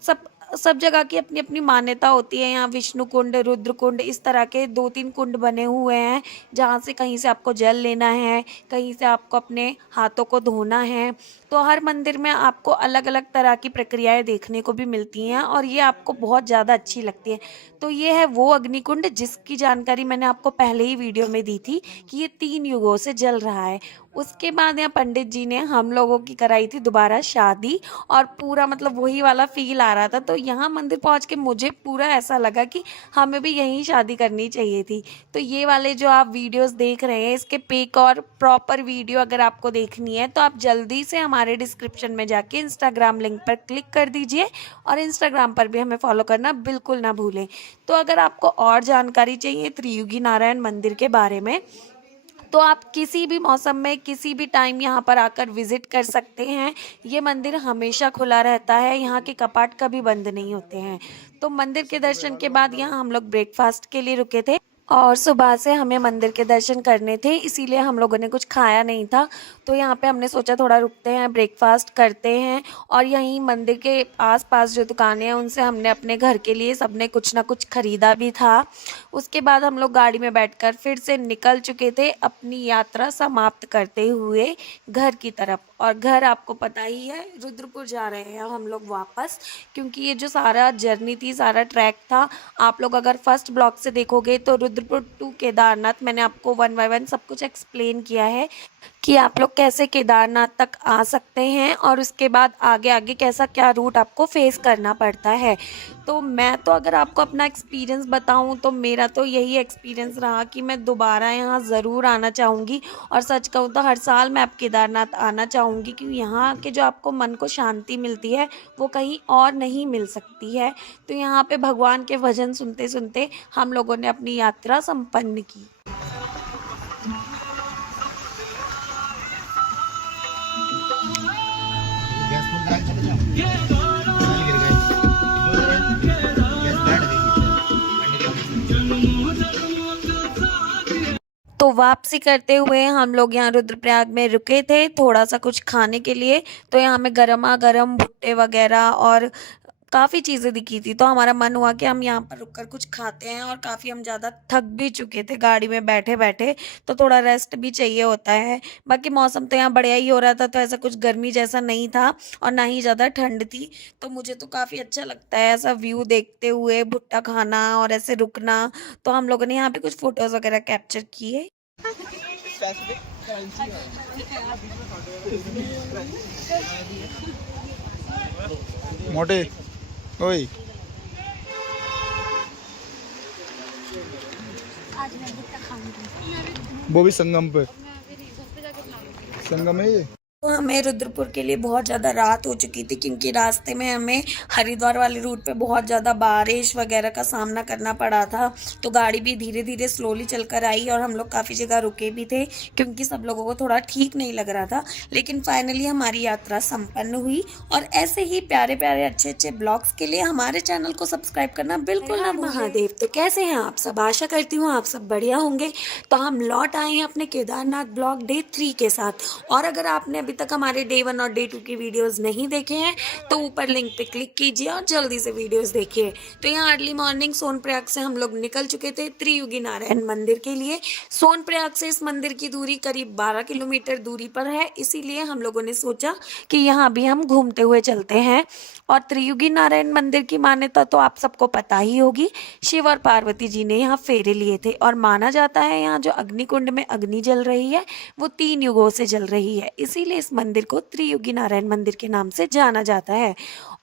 सब जगह की अपनी अपनी मान्यता होती है। यहाँ विष्णु कुंड, रुद्र कुंड, इस तरह के 2-3 कुंड बने हुए हैं जहाँ से कहीं से आपको जल लेना है, कहीं से आपको अपने हाथों को धोना है। तो हर मंदिर में आपको अलग अलग तरह की प्रक्रियाएं देखने को भी मिलती हैं और ये आपको बहुत ज़्यादा अच्छी लगती है। तो ये है वो अग्निकुंड जिसकी जानकारी मैंने आपको पहले ही वीडियो में दी थी कि ये 3 युगों से जल रहा है। उसके बाद यहाँ पंडित जी ने हम लोगों की कराई थी दोबारा शादी, और पूरा मतलब वही वाला फील आ रहा था। तो यहाँ मंदिर पहुँच के मुझे पूरा ऐसा लगा कि हमें भी यहीं शादी करनी चाहिए थी। तो ये वाले जो आप वीडियोस देख रहे हैं, इसके पिक और प्रॉपर वीडियो अगर आपको देखनी है तो आप जल्दी से हमारे डिस्क्रिप्शन में जाके इंस्टाग्राम लिंक पर क्लिक कर दीजिए, और इंस्टाग्राम पर भी हमें फॉलो करना बिल्कुल ना भूलें। तो अगर आपको और जानकारी चाहिए त्रियुगी नारायण मंदिर के बारे में तो आप किसी भी मौसम में किसी भी टाइम यहाँ पर आकर विजिट कर सकते हैं। ये मंदिर हमेशा खुला रहता है, यहाँ के कपाट कभी बंद नहीं होते हैं। तो मंदिर के दर्शन के बाद यहाँ हम लोग ब्रेकफास्ट के लिए रुके थे, और सुबह से हमें मंदिर के दर्शन करने थे, इसीलिए हम लोगों ने कुछ खाया नहीं था। तो यहाँ पे हमने सोचा थोड़ा रुकते हैं, ब्रेकफास्ट करते हैं, और यहीं मंदिर के आसपास जो दुकानें हैं उनसे हमने अपने घर के लिए सबने कुछ ना कुछ ख़रीदा भी था। उसके बाद हम लोग गाड़ी में बैठकर फिर से निकल चुके थे अपनी यात्रा समाप्त करते हुए घर की तरफ। और घर आपको पता ही है, रुद्रपुर जा रहे हैं हम लोग वापस, क्योंकि ये जो सारा जर्नी थी, सारा ट्रैक था, आप लोग अगर फर्स्ट ब्लॉग से देखोगे तो रुद्रपुर टू केदारनाथ मैंने आपको 1 बाय 1 सब कुछ एक्सप्लेन किया है कि आप लोग कैसे केदारनाथ तक आ सकते हैं और उसके बाद आगे आगे कैसा क्या रूट आपको फेस करना पड़ता है। तो मैं तो अगर आपको अपना एक्सपीरियंस बताऊं तो मेरा तो यही एक्सपीरियंस रहा कि मैं दोबारा यहाँ ज़रूर आना चाहूँगी, और सच कहूँ तो हर साल मैं अब केदारनाथ आना चाहूँगी, क्योंकि यहाँ के जो आपको मन को शांति मिलती है वो कहीं और नहीं मिल सकती है। तो यहाँ पे भगवान के भजन सुनते सुनते हम लोगों ने अपनी यात्रा संपन्न की। गैस फुल करा के चले जाओ, नहीं गिर गए गैस बैठ गई। तो वापसी करते हुए हम लोग यहाँ रुद्रप्रयाग में रुके थे थोड़ा सा कुछ खाने के लिए। तो यहाँ हमें गर्मा गर्म भुट्टे वगैरह और काफ़ी चीज़ें दिखी थी, तो हमारा मन हुआ कि हम यहाँ पर रुककर कुछ खाते हैं। और काफ़ी हम ज़्यादा थक भी चुके थे गाड़ी में बैठे बैठे, तो थोड़ा रेस्ट भी चाहिए होता है। बाकी मौसम तो यहाँ बढ़िया ही हो रहा था, तो ऐसा कुछ गर्मी जैसा नहीं था और ना ही ज़्यादा ठंड थी। तो मुझे तो काफ़ी अच्छा लगता है ऐसा व्यू देखते हुए भुट्टा खाना और ऐसे रुकना। तो हम लोगों ने यहाँ पे कुछ फ़ोटोज़ वगैरह कैप्चर किए। मोटे ओए वो भी संगम पे, संगम है ये। तो हमें रुद्रपुर के लिए बहुत ज़्यादा रात हो चुकी थी, क्योंकि रास्ते में हमें हरिद्वार वाले रूट पे बहुत ज़्यादा बारिश वगैरह का सामना करना पड़ा था। तो गाड़ी भी धीरे धीरे स्लोली चलकर आई और हम लोग काफ़ी जगह रुके भी थे, क्योंकि सब लोगों को थोड़ा ठीक नहीं लग रहा था। लेकिन फाइनली हमारी यात्रा संपन्न हुई। और ऐसे ही प्यारे प्यारे अच्छे अच्छे ब्लॉग्स के लिए हमारे चैनल को सब्सक्राइब करना बिल्कुल ना महादेव। तो कैसे हैं आप सब? आशा करती हूँ आप सब बढ़िया होंगे। तो हम लौट आए हैं अपने केदारनाथ ब्लॉग डे 3 के साथ। और अगर आपने अभी तक हमारे डे 1 और डे 2 की वीडियोस नहीं देखे हैं तो ऊपर लिंक पे क्लिक कीजिए और जल्दी से वीडियोस देखिए। तो यहाँ अर्ली मॉर्निंग सोनप्रयाग से हम लोग निकल चुके थे त्रियुगी नारायण मंदिर के लिए। सोनप्रयाग से इस मंदिर की दूरी करीब 12 किलोमीटर दूरी पर है, इसीलिए हम लोगों ने सोचा कि यहाँ भी हम घूमते हुए चलते हैं। और त्रियुगी नारायण मंदिर की मान्यता तो आप सबको पता ही होगी। शिव और पार्वती जी ने यहाँ फेरे लिए थे और माना जाता है यहाँ जो अग्निकुंड में अग्नि जल रही है वो 3 युगों से जल रही है, इसीलिए इस मंदिर को त्रियुगी नारायण मंदिर के नाम से जाना जाता है।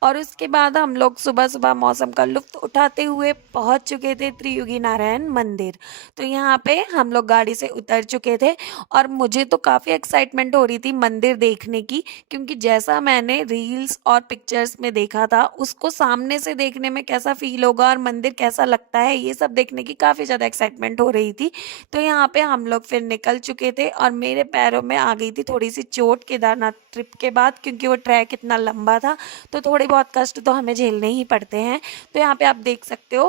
और उसके बाद हम लोग सुबह सुबह मौसम का लुत्फ उठाते हुए पहुंच चुके थे त्रियुगी नारायण मंदिर। तो यहाँ पे हम लोग गाड़ी से उतर चुके थे और मुझे तो काफ़ी एक्साइटमेंट हो रही थी मंदिर देखने की, क्योंकि जैसा मैंने रील्स और पिक्चर्स में देखा था उसको सामने से देखने में कैसा फील होगा और मंदिर कैसा लगता है ये सब देखने की काफ़ी ज़्यादा एक्साइटमेंट हो रही थी। तो यहाँ पे हम लोग फिर निकल चुके थे और मेरे पैरों में आ गई थी थोड़ी सी चोट केदारनाथ ट्रिप के बाद, क्योंकि वो ट्रैक इतना लंबा था तो थोड़े बहुत कष्ट तो हमें झेलने ही पड़ते हैं। तो यहाँ पे आप देख सकते हो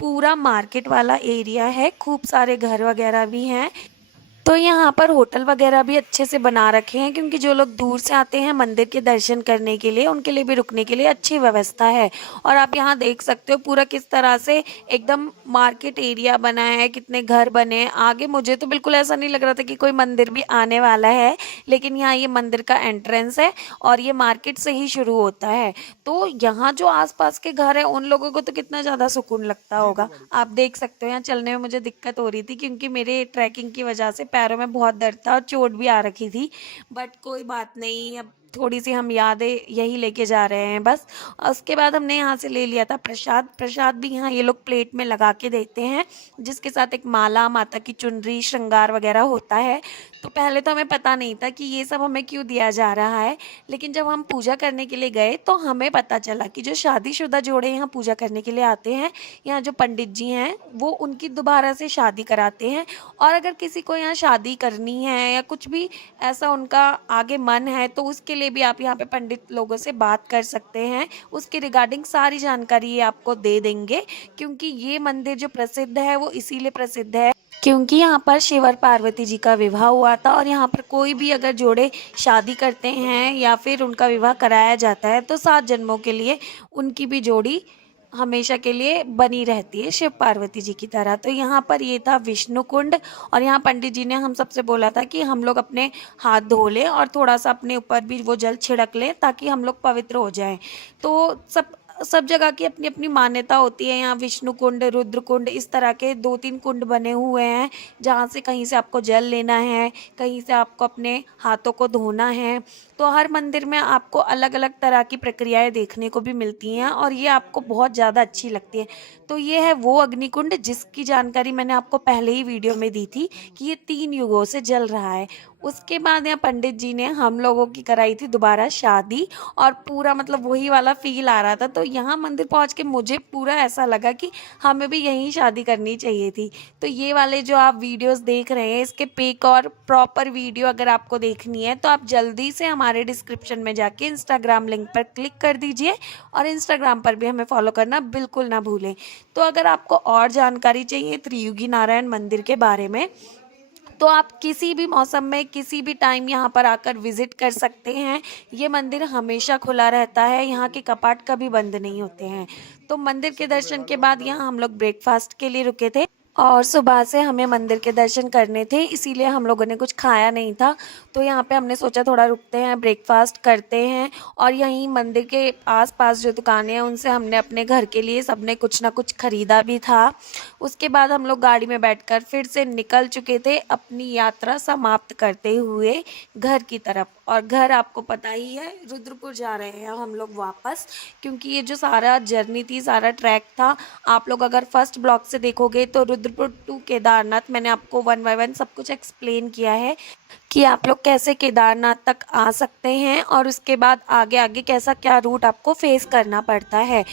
पूरा मार्केट वाला एरिया है, खूब सारे घर वगैरह भी हैं। तो यहाँ पर होटल वगैरह भी अच्छे से बना रखे हैं, क्योंकि जो लोग दूर से आते हैं मंदिर के दर्शन करने के लिए उनके लिए भी रुकने के लिए अच्छी व्यवस्था है। और आप यहाँ देख सकते हो पूरा किस तरह से एकदम मार्केट एरिया बना है, कितने घर बने हैं आगे। मुझे तो बिल्कुल ऐसा नहीं लग रहा था कि कोई मंदिर भी आने वाला है, लेकिन यहाँ ये मंदिर का एंट्रेंस है और ये मार्केट से ही शुरू होता है। तो यहाँ जो आसपास के घर हैं उन लोगों को तो कितना ज़्यादा सुकून लगता होगा। आप देख सकते हो यहाँ चलने में मुझे दिक्कत हो रही थी, क्योंकि मेरे ट्रैकिंग की वजह से पैरों में बहुत दर्द था और चोट भी आ रखी थी, बट कोई बात नहीं, अब थोड़ी सी हम यादें यही लेके जा रहे हैं बस। उसके बाद हमने यहाँ से ले लिया था प्रसाद भी यहाँ ये लोग प्लेट में लगा के देते हैं, जिसके साथ एक माला, माता की चुनरी, श्रृंगार वगैरह होता है। तो पहले तो हमें पता नहीं था कि ये सब हमें क्यों दिया जा रहा है, लेकिन जब हम पूजा करने के लिए गए तो हमें पता चला कि जो शादीशुदा जोड़े यहाँ पूजा करने के लिए आते हैं, यहाँ जो पंडित जी हैं वो उनकी दोबारा से शादी कराते हैं। और अगर किसी को यहाँ शादी करनी है या कुछ भी ऐसा उनका आगे मन है तो उसके लिए भी आप यहाँ पे पंडित लोगों से बात कर सकते हैं, उसके रिगार्डिंग सारी जानकारी ये आपको दे देंगे। क्योंकि ये मंदिर जो प्रसिद्ध है वो इसीलिए प्रसिद्ध है क्योंकि यहाँ पर शिव और पार्वती जी का विवाह हुआ था। और यहाँ पर कोई भी अगर जोड़े शादी करते हैं या फिर उनका विवाह कराया जाता है तो 7 जन्मों के लिए उनकी भी जोड़ी हमेशा के लिए बनी रहती है शिव पार्वती जी की तरह। तो यहाँ पर ये था विष्णु कुंड और यहाँ पंडित जी ने हम सबसे बोला था कि हम लोग अपने हाथ धो लें और थोड़ा सा अपने ऊपर भी वो जल छिड़क लें ताकि हम लोग पवित्र हो जाएं। तो सब जगह की अपनी अपनी मान्यता होती है। यहाँ विष्णु कुंड, रुद्र कुंड, इस तरह के 2-3 कुंड बने हुए हैं जहाँ से कहीं से आपको जल लेना है, कहीं से आपको अपने हाथों को धोना है। तो हर मंदिर में आपको अलग अलग तरह की प्रक्रियाएं देखने को भी मिलती हैं और ये आपको बहुत ज़्यादा अच्छी लगती है। तो ये है वो अग्निकुंड जिसकी जानकारी मैंने आपको पहले ही वीडियो में दी थी कि ये 3 युगों से जल रहा है। उसके बाद यहाँ पंडित जी ने हम लोगों की कराई थी दोबारा शादी और पूरा मतलब वही वाला फील आ रहा था। तो यहाँ मंदिर पहुँच के मुझे पूरा ऐसा लगा कि हमें भी यहीं शादी करनी चाहिए थी। तो ये वाले जो आप वीडियोस देख रहे हैं इसके पिक और प्रॉपर वीडियो अगर आपको देखनी है तो आप जल्दी से हमारे डिस्क्रिप्शन में जाके इंस्टाग्राम लिंक पर क्लिक कर दीजिए और इंस्टाग्राम पर भी हमें फॉलो करना बिल्कुल ना भूलें। तो अगर आपको और जानकारी चाहिए त्रियुगी नारायण मंदिर के बारे में तो आप किसी भी मौसम में किसी भी टाइम यहाँ पर आकर विजिट कर सकते हैं। ये मंदिर हमेशा खुला रहता है, यहाँ के कपाट कभी बंद नहीं होते हैं। तो मंदिर के दर्शन के बाद यहाँ हम लोग ब्रेकफास्ट के लिए रुके थे और सुबह से हमें मंदिर के दर्शन करने थे, इसीलिए हम लोगों ने कुछ खाया नहीं था। तो यहाँ पे हमने सोचा थोड़ा रुकते हैं, ब्रेकफास्ट करते हैं। और यहीं मंदिर के आसपास जो दुकानें हैं उनसे हमने अपने घर के लिए सबने कुछ ना कुछ ख़रीदा भी था। उसके बाद हम लोग गाड़ी में बैठकर फिर से निकल चुके थे अपनी यात्रा समाप्त करते हुए घर की तरफ। और घर आपको पता ही है, रुद्रपुर जा रहे हैं हम लोग वापस, क्योंकि ये जो सारा जर्नी थी, सारा ट्रैक था, आप लोग अगर फर्स्ट ब्लॉग से देखोगे तो रुद्रपुर टू केदारनाथ मैंने आपको 1 बाय 1 सब कुछ एक्सप्लेन किया है कि आप लोग कैसे केदारनाथ तक आ सकते हैं और उसके बाद आगे आगे कैसा क्या रूट आपको फेस करना पड़ता है।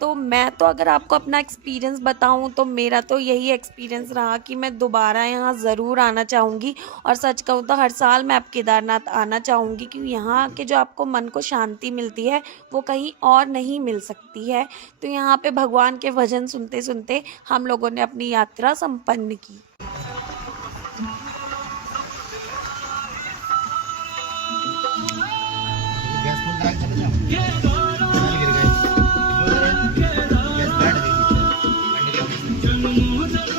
तो मैं तो अगर आपको अपना एक्सपीरियंस बताऊं तो मेरा तो यही एक्सपीरियंस रहा कि मैं दोबारा यहाँ ज़रूर आना चाहूँगी। और सच कहूँ तो हर साल मैं अब केदारनाथ आना चाहूँगी, क्योंकि यहाँ के जो आपको मन को शांति मिलती है वो कहीं और नहीं मिल सकती है। तो यहाँ पे भगवान के भजन सुनते सुनते हम लोगों ने अपनी यात्रा संपन्न की। गिर गए गैस बैठ गई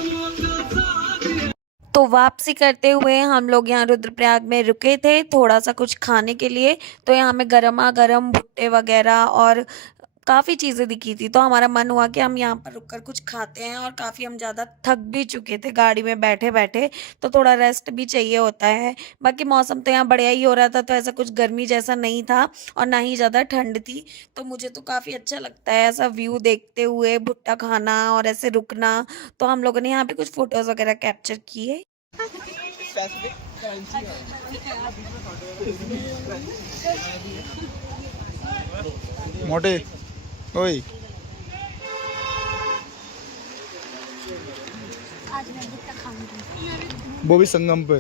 नीचे। तो वापसी करते हुए हम लोग यहाँ रुद्रप्रयाग में रुके थे थोड़ा सा कुछ खाने के लिए। तो यहाँ हमें गर्मा गर्म भुट्टे वगैरह और काफ़ी चीज़ें दिखी थी, तो हमारा मन हुआ कि हम यहाँ पर रुककर कुछ खाते हैं। और काफ़ी हम ज़्यादा थक भी चुके थे गाड़ी में बैठे बैठे, तो थोड़ा रेस्ट भी चाहिए होता है। बाकी मौसम तो यहाँ बढ़िया ही हो रहा था, तो ऐसा कुछ गर्मी जैसा नहीं था और ना ही ज़्यादा ठंड थी। तो मुझे तो काफ़ी अच्छा लगता है ऐसा व्यू देखते हुए भुट्टा खाना और ऐसे रुकना। तो हम लोगों ने यहाँ पे कुछ फ़ोटोज़ वगैरह कैप्चर किए। मोटे ओए वो भी संगम पे।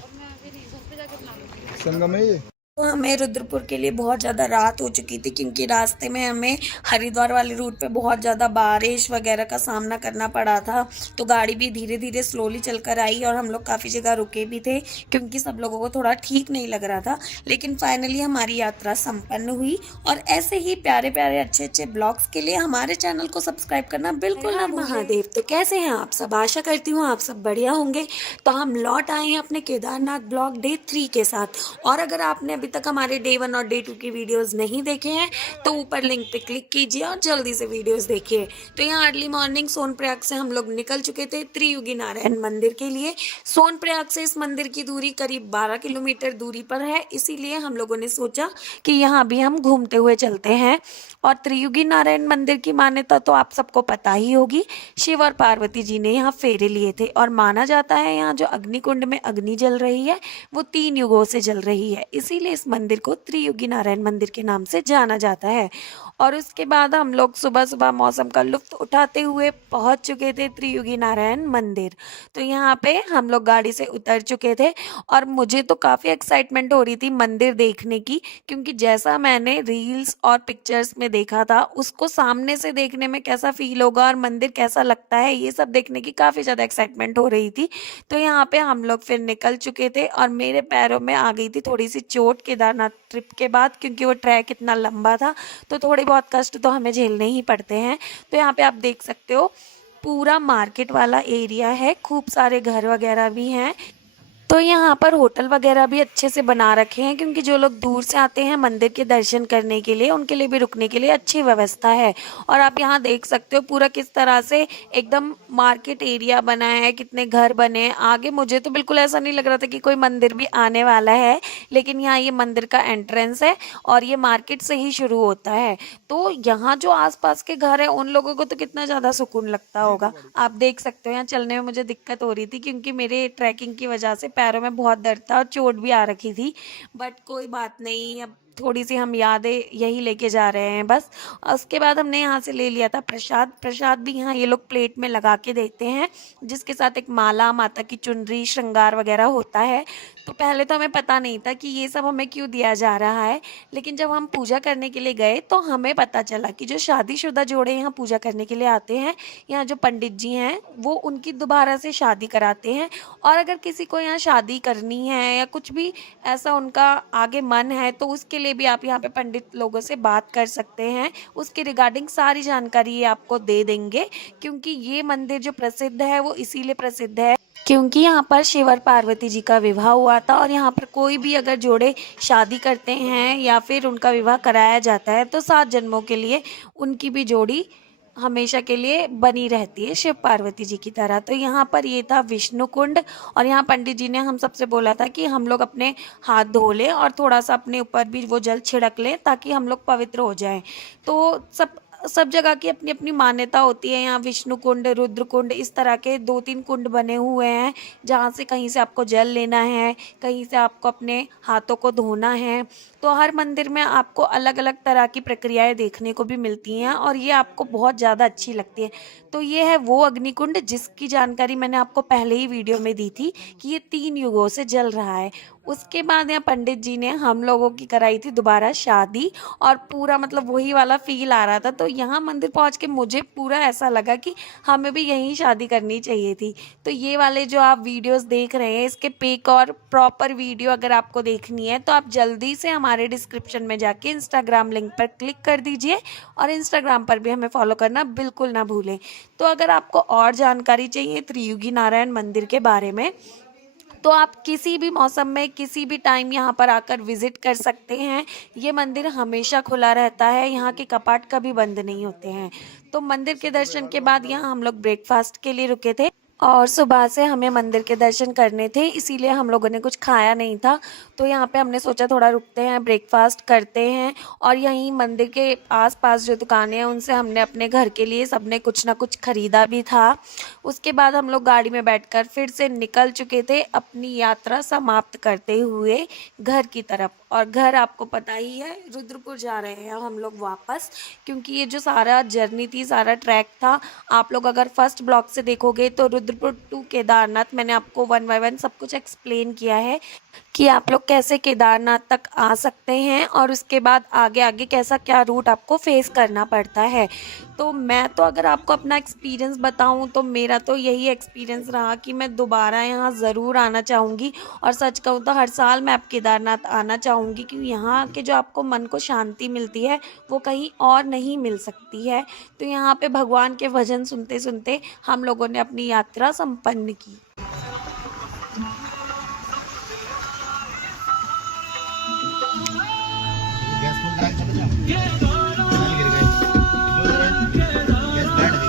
संगम है ये। तो हमें रुद्रपुर के लिए बहुत ज़्यादा रात हो चुकी थी, क्योंकि रास्ते में हमें हरिद्वार वाले रूट पे बहुत ज़्यादा बारिश वगैरह का सामना करना पड़ा था। तो गाड़ी भी धीरे धीरे स्लोली चलकर आई और हम लोग काफ़ी जगह रुके भी थे, क्योंकि सब लोगों को थोड़ा ठीक नहीं लग रहा था। लेकिन फाइनली हमारी यात्रा संपन्न हुई। और ऐसे ही प्यारे प्यारे अच्छे अच्छे ब्लॉग्स के लिए हमारे चैनल को सब्सक्राइब करना बिल्कुल ना भूलें। महादेव, तो कैसे हैं आप सब? आशा करती हूँ आप सब बढ़िया होंगे। तो हम लौट आए हैं अपने केदारनाथ ब्लॉग डे 3 के साथ। और अगर आपने अभी तक हमारे डे 1 और डे 2 की वीडियोस नहीं देखे हैं तो ऊपर लिंक पे क्लिक कीजिए और जल्दी से वीडियोस देखिए। तो यहाँ अर्ली मॉर्निंग सोनप्रयाग से हम लोग निकल चुके थे त्रियुगी नारायण मंदिर के लिए। सोनप्रयाग से इस मंदिर की दूरी करीब 12 किलोमीटर दूरी पर है, इसीलिए हम लोगों ने सोचा कि यहाँ भी हम घूमते हुए चलते हैं। और त्रियुगी नारायण मंदिर की मान्यता तो आप सबको पता ही होगी। शिव और पार्वती जी ने यहाँ फेरे लिए थे और माना जाता है यहाँ जो अग्निकुंड में अग्नि जल रही है वो 3 युगों से जल रही है, इसीलिए इस मंदिर को त्रियुगी नारायण मंदिर के नाम से जाना जाता है। और उसके बाद हम लोग सुबह सुबह मौसम का लुत्फ उठाते हुए पहुंच चुके थे त्रियुगी नारायण मंदिर। तो यहाँ पे हम लोग गाड़ी से उतर चुके थे और मुझे तो काफ़ी एक्साइटमेंट हो रही थी मंदिर देखने की, क्योंकि जैसा मैंने रील्स और पिक्चर्स में देखा था उसको सामने से देखने में कैसा फील होगा और मंदिर कैसा लगता है ये सब देखने की काफ़ी ज़्यादा एक्साइटमेंट हो रही थी। तो यहाँ पे हम लोग फिर निकल चुके थे और मेरे पैरों में आ गई थी थोड़ी सी चोट केदारनाथ ट्रिप के बाद, क्योंकि वो ट्रैक इतना लंबा था तो थोड़े बहुत कष्ट तो हमें झेलने ही पड़ते हैं। तो यहाँ पे आप देख सकते हो पूरा मार्केट वाला एरिया है, खूब सारे घर वगैरह भी हैं। तो यहाँ पर होटल वगैरह भी अच्छे से बना रखे हैं, क्योंकि जो लोग दूर से आते हैं मंदिर के दर्शन करने के लिए उनके लिए भी रुकने के लिए अच्छी व्यवस्था है। और आप यहाँ देख सकते हो पूरा किस तरह से एकदम मार्केट एरिया बना है, कितने घर बने हैं आगे। मुझे तो बिल्कुल ऐसा नहीं लग रहा था कि कोई मंदिर भी आने वाला है, लेकिन यहाँ ये मंदिर का एंट्रेंस है और ये मार्केट से ही शुरू होता है। तो यहाँ जो आसपास के घर है उन लोगों को तो कितना ज़्यादा सुकून लगता होगा। आप देख सकते हो यहाँ चलने में मुझे दिक्कत हो रही थी, क्योंकि मेरे ट्रैकिंग की वजह से पैरों में बहुत दर्द था और चोट भी आ रखी थी। बट कोई बात नहीं, अब थोड़ी सी हम यादें यही लेके जा रहे हैं बस। उसके बाद हमने यहाँ से ले लिया था प्रसाद। प्रसाद भी यहाँ ये लोग प्लेट में लगा के देते हैं, जिसके साथ एक माला, माता की चुनरी, श्रृंगार वगैरह होता है। तो पहले तो हमें पता नहीं था कि ये सब हमें क्यों दिया जा रहा है, लेकिन जब हम पूजा करने के लिए गए तो हमें पता चला कि जो शादीशुदा जोड़े यहाँ पूजा करने के लिए आते हैं, यहाँ जो पंडित जी हैं वो उनकी दोबारा से शादी कराते हैं। और अगर किसी को यहाँ शादी करनी है या कुछ भी ऐसा उनका आगे मन है तो उसके लिए भी आप यहाँ पे पंडित लोगों से बात कर सकते हैं। उसके रिगार्डिंग सारी जानकारी ये आपको दे देंगे, क्योंकि ये मंदिर जो प्रसिद्ध है वो इसीलिए प्रसिद्ध है क्योंकि यहाँ पर शिव और पार्वती जी का विवाह हुआ था। और यहाँ पर कोई भी अगर जोड़े शादी करते हैं या फिर उनका विवाह कराया जाता है तो 7 जन्मों के लिए उनकी भी जोड़ी हमेशा के लिए बनी रहती है शिव पार्वती जी की तरह। तो यहाँ पर ये था विष्णु कुंड और यहाँ पंडित जी ने हम सबसे बोला था कि हम लोग अपने हाथ धो लें और थोड़ा सा अपने ऊपर भी वो जल छिड़क लें ताकि हम लोग पवित्र हो जाएं। तो सब जगह की अपनी अपनी मान्यता होती है। यहाँ विष्णु कुंड, रुद्र कुंड, इस तरह के 2-3 कुंड बने हुए हैं जहाँ से कहीं से आपको जल लेना है, कहीं से आपको अपने हाथों को धोना है। तो हर मंदिर में आपको अलग अलग तरह की प्रक्रियाएं देखने को भी मिलती हैं और ये आपको बहुत ज़्यादा अच्छी लगती है। तो ये है वो अग्निकुंड जिसकी जानकारी मैंने आपको पहले ही वीडियो में दी थी कि ये 3 युगों से जल रहा है। उसके बाद यहाँ पंडित जी ने हम लोगों की कराई थी दोबारा शादी और पूरा मतलब वही वाला फ़ील आ रहा था। तो यहाँ मंदिर पहुँच के मुझे पूरा ऐसा लगा कि हमें भी यहीं शादी करनी चाहिए थी। तो ये वाले जो आप वीडियोज़ देख रहे हैं इसके पिक और प्रॉपर वीडियो अगर आपको देखनी है तो आप जल्दी से हमारे डिस्क्रिप्शन में जाके इंस्टाग्राम लिंक पर क्लिक कर दीजिए और इंस्टाग्राम पर भी हमें फॉलो करना बिल्कुल ना भूलें। तो अगर आपको और जानकारी चाहिए त्रियुगी नारायण मंदिर के बारे में तो आप किसी भी मौसम में किसी भी टाइम यहाँ पर आकर विज़िट कर सकते हैं। ये मंदिर हमेशा खुला रहता है, यहाँ के कपाट कभी बंद नहीं होते हैं। तो मंदिर के दर्शन के बाद यहाँ हम लोग ब्रेकफास्ट के लिए रुके थे और सुबह से हमें मंदिर के दर्शन करने थे, इसीलिए हम लोगों ने कुछ खाया नहीं था। तो यहाँ पे हमने सोचा थोड़ा रुकते हैं, ब्रेकफास्ट करते हैं और यहीं मंदिर के आसपास जो दुकानें हैं उनसे हमने अपने घर के लिए सबने कुछ ना कुछ ख़रीदा भी था। उसके बाद हम लोग गाड़ी में बैठकर फिर से निकल चुके थे अपनी यात्रा समाप्त करते हुए घर की तरफ। और घर आपको पता ही है, रुद्रपुर जा रहे हैं हम लोग वापस, क्योंकि ये जो सारा जर्नी थी, सारा ट्रैक था, आप लोग अगर फर्स्ट ब्लॉग से देखोगे तो रुद्रपुर टू केदारनाथ मैंने आपको 1 बाय 1 सब कुछ एक्सप्लेन किया है कि आप लोग कैसे केदारनाथ तक आ सकते हैं और उसके बाद आगे आगे कैसा क्या रूट आपको फेस करना पड़ता है। तो मैं तो अगर आपको अपना एक्सपीरियंस बताऊं तो मेरा तो यही एक्सपीरियंस रहा कि मैं दोबारा यहाँ ज़रूर आना चाहूँगी और सच कहूँ तो हर साल मैं अब केदारनाथ आना चाहूँगी, क्योंकि यहाँ के जो आपको मन को शांति मिलती है वो कहीं और नहीं मिल सकती है। तो यहाँ पे भगवान के भजन सुनते सुनते हम लोगों ने अपनी यात्रा संपन्न की। गैस फुल करा के चले जाओ। नहीं गिर गए। गैस बैठ गई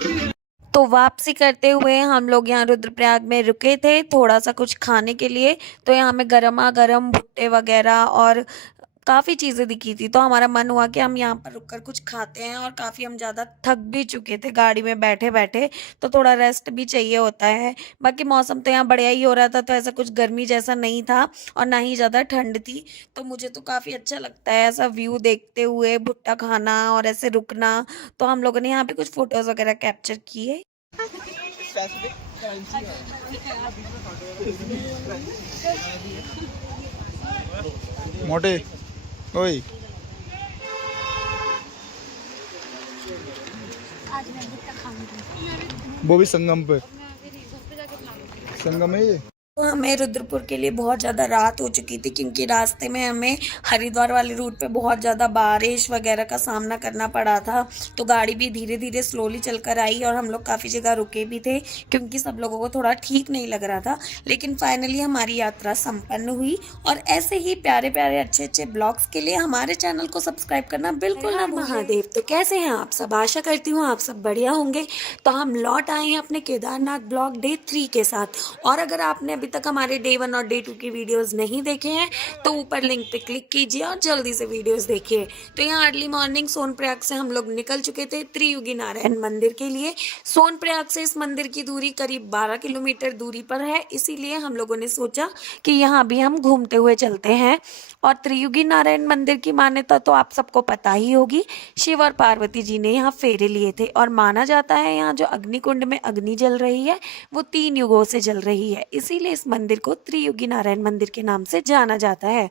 नीचे। तो वापसी करते हुए हम लोग यहाँ रुद्रप्रयाग में रुके थे थोड़ा सा कुछ खाने के लिए। तो यहाँ हमें गर्मा गर्म भुट्टे वगैरह और काफ़ी चीज़ें दिखी थी, तो हमारा मन हुआ कि हम यहाँ पर रुककर कुछ खाते हैं। और काफ़ी हम ज़्यादा थक भी चुके थे गाड़ी में बैठे बैठे, तो थोड़ा रेस्ट भी चाहिए होता है। बाकी मौसम तो यहाँ बढ़िया ही हो रहा था, तो ऐसा कुछ गर्मी जैसा नहीं था और ना ही ज़्यादा ठंड थी। तो मुझे तो काफ़ी अच्छा लगता है ऐसा व्यू देखते हुए भुट्टा खाना और ऐसे रुकना। तो हम लोगों ने यहाँ पे कुछ फ़ोटोज़ वगैरह कैप्चर किए। मोटे ओए वो भी संगम पे, संगम है ये। तो हमें रुद्रपुर के लिए बहुत ज़्यादा रात हो चुकी थी, क्योंकि रास्ते में हमें हरिद्वार वाले रूट पे बहुत ज़्यादा बारिश वगैरह का सामना करना पड़ा था। तो गाड़ी भी धीरे धीरे स्लोली चलकर आई और हम लोग काफ़ी जगह रुके भी थे, क्योंकि सब लोगों को थोड़ा ठीक नहीं लग रहा था। लेकिन फाइनली हमारी यात्रा संपन्न हुई। और ऐसे ही प्यारे प्यारे अच्छे अच्छे ब्लॉग्स के लिए हमारे चैनल को सब्सक्राइब करना बिल्कुल ना भूलें। महादेव, तो कैसे हैं आप सब? आशा करती हूँ आप सब बढ़िया होंगे। तो हम लौट आए हैं अपने केदारनाथ ब्लॉग डे 3 के साथ। और अगर आपने अभी तक हमारे डे 1 और डे 2 की वीडियोस नहीं देखे हैं तो ऊपर लिंक पे क्लिक कीजिए और जल्दी से वीडियोस देखिए। तो यहाँ अर्ली मॉर्निंग सोनप्रयाग से हम लोग निकल चुके थे त्रियुगी नारायण मंदिर के लिए। सोनप्रयाग से इस मंदिर की दूरी करीब 12 किलोमीटर दूरी पर है, इसीलिए हम लोगों ने सोचा कि यहाँ भी हम घूमते हुए चलते हैं। और त्रियुगी नारायण मंदिर की मान्यता तो आप सबको पता ही होगी। शिव और पार्वती जी ने यहाँ फेरे लिए थे और माना जाता है यहाँ जो अग्निकुंड में अग्नि जल रही है वो 3 युगों से जल रही है, इसीलिए इस मंदिर को त्रियुगी नारायण मंदिर के नाम से जाना जाता है।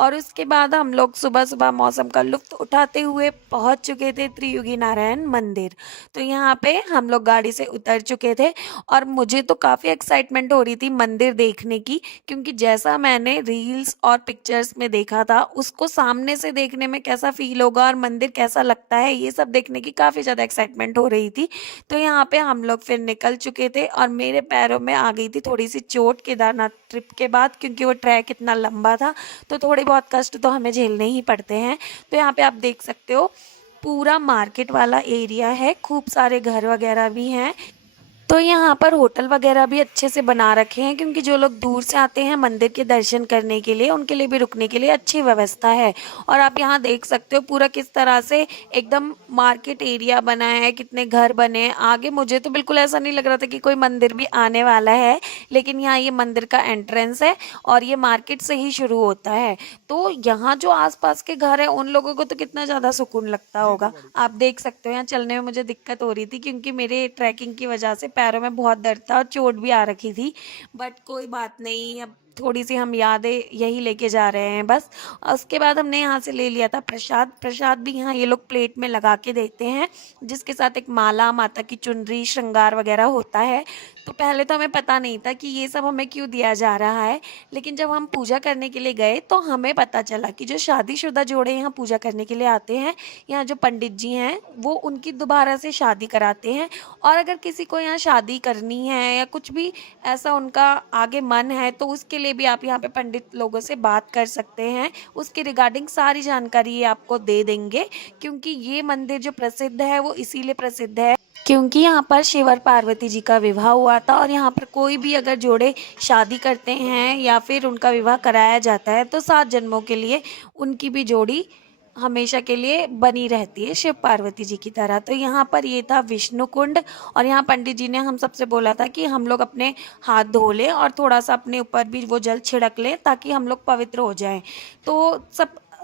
और उसके बाद हम लोग सुबह सुबह मौसम का लुत्फ उठाते हुए पहुंच चुके थे त्रियुगी नारायण मंदिर। तो यहाँ पे हम लोग गाड़ी से उतर चुके थे और मुझे तो काफ़ी एक्साइटमेंट हो रही थी मंदिर देखने की, क्योंकि जैसा मैंने रील्स और पिक्चर्स में देखा था उसको सामने से देखने में कैसा फील होगा और मंदिर कैसा लगता है ये सब देखने की काफ़ी ज़्यादा एक्साइटमेंट हो रही थी। तो यहाँ पे हम लोग फिर निकल चुके थे और मेरे पैरों में आ गई थी थोड़ी सी चोट केदारनाथ ट्रिप के बाद, क्योंकि वो ट्रैक इतना लंबा था तो थोड़े बहुत कष्ट तो हमें झेलने ही पड़ते हैं। तो यहाँ पे आप देख सकते हो पूरा मार्केट वाला एरिया है, खूब सारे घर वगैरह भी हैं। तो यहाँ पर होटल वगैरह भी अच्छे से बना रखे हैं, क्योंकि जो लोग दूर से आते हैं मंदिर के दर्शन करने के लिए उनके लिए भी रुकने के लिए अच्छी व्यवस्था है। और आप यहाँ देख सकते हो पूरा किस तरह से एकदम मार्केट एरिया बना है, कितने घर बने हैं आगे। मुझे तो बिल्कुल ऐसा नहीं लग रहा था कि कोई मंदिर भी आने वाला है, लेकिन यहाँ ये मंदिर का एंट्रेंस है और ये मार्केट से ही शुरू होता है। तो यहाँ जो आसपास के घर हैं उन लोगों को तो कितना ज़्यादा सुकून लगता होगा। आप देख सकते हो यहाँ चलने में मुझे दिक्कत हो रही थी, क्योंकि मेरे ट्रैकिंग की वजह से पैरों में बहुत दर्द था और चोट भी आ रखी थी, बट कोई बात नहीं, अब थोड़ी सी हम यादें यही लेके जा रहे हैं बस। और उसके बाद हमने यहाँ से ले लिया था प्रसाद। प्रसाद भी यहाँ ये लोग प्लेट में लगा के देते हैं, जिसके साथ एक माला, माता की चुनरी, श्रृंगार वगैरह होता है। तो पहले तो हमें पता नहीं था कि ये सब हमें क्यों दिया जा रहा है, लेकिन जब हम पूजा करने के लिए गए तो हमें पता चला कि जो शादीशुदा जोड़े यहाँ पूजा करने के लिए आते हैं, यहाँ जो पंडित जी हैं वो उनकी दोबारा से शादी कराते हैं। और अगर किसी को यहाँ शादी करनी है या कुछ भी ऐसा उनका आगे मन है तो उसके लिए भी आप यहाँ पे पंडित लोगों से बात कर सकते हैं। उसके रिगार्डिंग सारी जानकारी ये आपको दे देंगे, क्योंकि ये मंदिर जो प्रसिद्ध है वो इसीलिए प्रसिद्ध है क्योंकि यहाँ पर शिव और पार्वती जी का विवाह हुआ था। और यहाँ पर कोई भी अगर जोड़े शादी करते हैं या फिर उनका विवाह कराया जाता है तो 7 जन्मों के लिए उनकी भी जोड़ी हमेशा के लिए बनी रहती है शिव पार्वती जी की तरह। तो यहाँ पर ये था विष्णु कुंड, और यहाँ पंडित जी ने हम सबसे बोला था कि हम लोग अपने हाथ धो लें और थोड़ा सा अपने ऊपर भी वो जल छिड़क लें ताकि हम लोग पवित्र हो जाएं। तो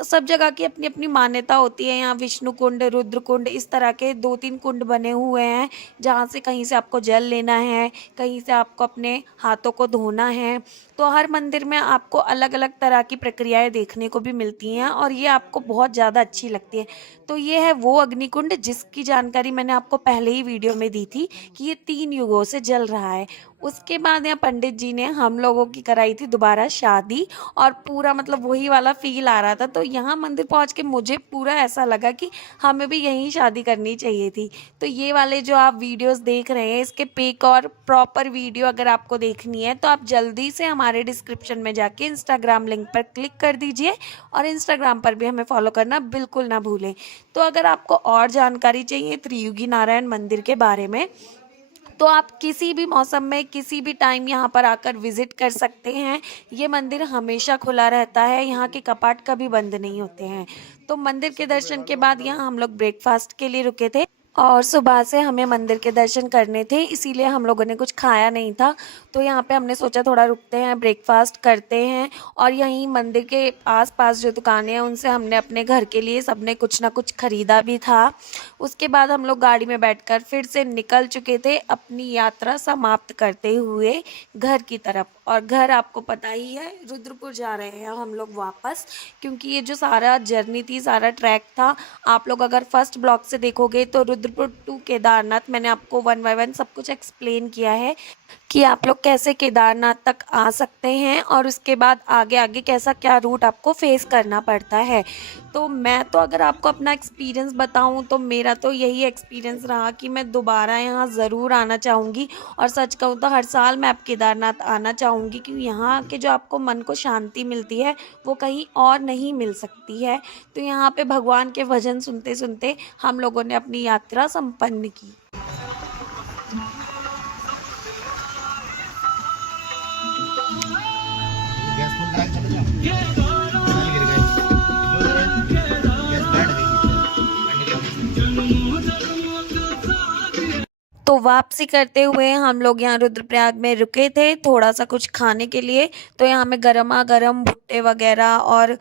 सब जगह की अपनी अपनी मान्यता होती है। यहाँ विष्णु कुंड, रुद्र कुंड, इस तरह के 2-3 कुंड बने हुए हैं जहाँ से कहीं से आपको जल लेना है, कहीं से आपको अपने हाथों को धोना है। तो हर मंदिर में आपको अलग अलग तरह की प्रक्रियाएं देखने को भी मिलती हैं और ये आपको बहुत ज़्यादा अच्छी लगती है। तो ये है वो अग्निकुंड जिसकी जानकारी मैंने आपको पहले ही वीडियो में दी थी कि ये 3 युगों से जल रहा है। उसके बाद यहाँ पंडित जी ने हम लोगों की कराई थी दोबारा शादी, और पूरा मतलब वही वाला फील आ रहा था। तो यहाँ मंदिर पहुँच के मुझे पूरा ऐसा लगा कि हमें भी यहीं शादी करनी चाहिए थी। तो ये वाले जो आप वीडियोस देख रहे हैं, इसके पिक और प्रॉपर वीडियो अगर आपको देखनी है तो आप जल्दी से हमारे डिस्क्रिप्शन में जाके इंस्टाग्राम लिंक पर क्लिक कर दीजिए, और इंस्टाग्राम पर भी हमें फॉलो करना बिल्कुल ना भूलें। तो अगर आपको और जानकारी चाहिए त्रियुगी नारायण मंदिर के बारे में तो आप किसी भी मौसम में किसी भी टाइम यहाँ पर आकर विजिट कर सकते हैं। ये मंदिर हमेशा खुला रहता है, यहाँ के कपाट कभी बंद नहीं होते हैं। तो मंदिर के दर्शन के बाद यहाँ हम लोग ब्रेकफास्ट के लिए रुके थे, और सुबह से हमें मंदिर के दर्शन करने थे, इसीलिए हम लोगों ने कुछ खाया नहीं था। तो यहाँ पे हमने सोचा थोड़ा रुकते हैं, ब्रेकफास्ट करते हैं, और यहीं मंदिर के आसपास जो दुकानें हैं उनसे हमने अपने घर के लिए सबने कुछ ना कुछ ख़रीदा भी था। उसके बाद हम लोग गाड़ी में बैठकर फिर से निकल चुके थे अपनी यात्रा समाप्त करते हुए घर की तरफ। और घर आपको पता ही है, रुद्रपुर जा रहे हैं हम लोग वापस, क्योंकि ये जो सारा जर्नी थी, सारा ट्रैक था, आप लोग अगर फर्स्ट ब्लॉग से देखोगे तो रुद्रपुर टू केदारनाथ मैंने आपको 1 बाय 1 सब कुछ एक्सप्लेन किया है कि आप लोग कैसे केदारनाथ तक आ सकते हैं और उसके बाद आगे आगे कैसा क्या रूट आपको फेस करना पड़ता है। तो मैं तो अगर आपको अपना एक्सपीरियंस बताऊं तो मेरा तो यही एक्सपीरियंस रहा कि मैं दोबारा यहाँ ज़रूर आना चाहूँगी, और सच कहूँ तो हर साल मैं अब केदारनाथ आना चाहूँगी, क्योंकि यहाँ के जो आपको मन को शांति मिलती है वो कहीं और नहीं मिल सकती है। तो यहाँ पे भगवान के भजन सुनते सुनते हम लोगों ने अपनी यात्रा संपन्न की। गैस फुल करा के चले जाओ। नहीं गिर गए। जो गैस बैठ गई। तो वापसी करते हुए हम लोग यहाँ रुद्रप्रयाग में रुके थे थोड़ा सा कुछ खाने के लिए। तो यहाँ हमें गर्मा गर्म भुट्टे वगैरह और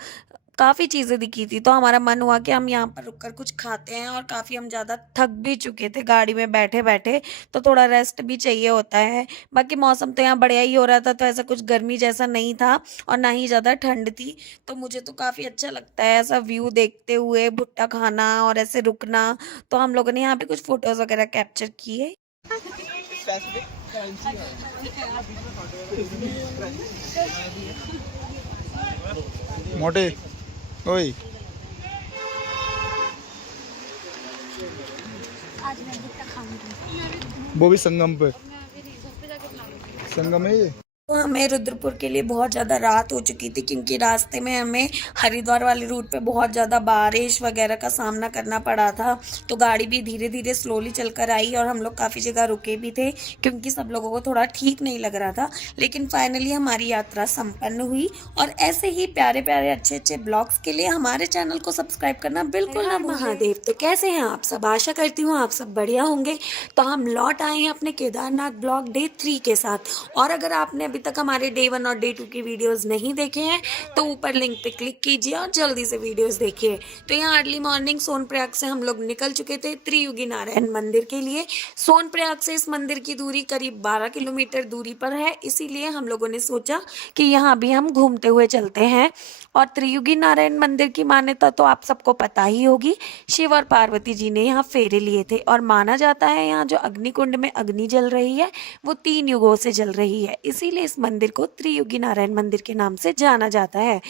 काफ़ी चीज़ें दिखी थी, तो हमारा मन हुआ कि हम यहाँ पर रुककर कुछ खाते हैं। और काफ़ी हम ज़्यादा थक भी चुके थे गाड़ी में बैठे बैठे, तो थोड़ा रेस्ट भी चाहिए होता है। बाकी मौसम तो यहाँ बढ़िया ही हो रहा था, तो ऐसा कुछ गर्मी जैसा नहीं था और ना ही ज़्यादा ठंड थी। तो मुझे तो काफ़ी अच्छा लगता है ऐसा व्यू देखते हुए भुट्टा खाना और ऐसे रुकना। तो हम लोगों ने यहाँ पे कुछ फ़ोटोज़ वगैरह कैप्चर किए। मोटे ओए आज मैं भुट्टा खाऊंगी, वो भी संगम पे। संगम है ये। तो हमें रुद्रपुर के लिए बहुत ज़्यादा रात हो चुकी थी, क्योंकि रास्ते में हमें हरिद्वार वाले रूट पे बहुत ज़्यादा बारिश वगैरह का सामना करना पड़ा था। तो गाड़ी भी धीरे धीरे स्लोली चलकर आई और हम लोग काफ़ी जगह रुके भी थे, क्योंकि सब लोगों को थोड़ा ठीक नहीं लग रहा था। लेकिन फाइनली हमारी यात्रा संपन्न हुई। और ऐसे ही प्यारे प्यारे अच्छे अच्छे ब्लॉग्स के लिए हमारे चैनल को सब्सक्राइब करना बिल्कुल ना महादेव। तो कैसे हैं आप सब? आशा करती हूँ आप सब बढ़िया होंगे। तो हम लौट आए हैं अपने केदारनाथ ब्लॉग डे 3 के साथ। और अगर आपने अभी तक हमारे डे 1 और डे 2 की वीडियोस नहीं देखे हैं तो ऊपर लिंक पे क्लिक कीजिए और जल्दी से वीडियोस देखिए। तो यहाँ अर्ली मॉर्निंग सोनप्रयाग से हम लोग निकल चुके थे त्रियुगी नारायण मंदिर के लिए। सोनप्रयाग से इस मंदिर की दूरी करीब 12 किलोमीटर दूरी पर है, इसीलिए हम लोगों ने सोचा कि यहाँ भी हम घूमते हुए चलते हैं। और त्रियुगी नारायण मंदिर की मान्यता तो आप सबको पता ही होगी। शिव और पार्वती जी ने यहाँ फेरे लिए थे और माना जाता है यहाँ जो अग्निकुंड में अग्नि जल रही है वो 3 युगों से जल रही है, इसीलिए इस मंदिर को त्रियुगी नारायण मंदिर के नाम से जाना जाता है।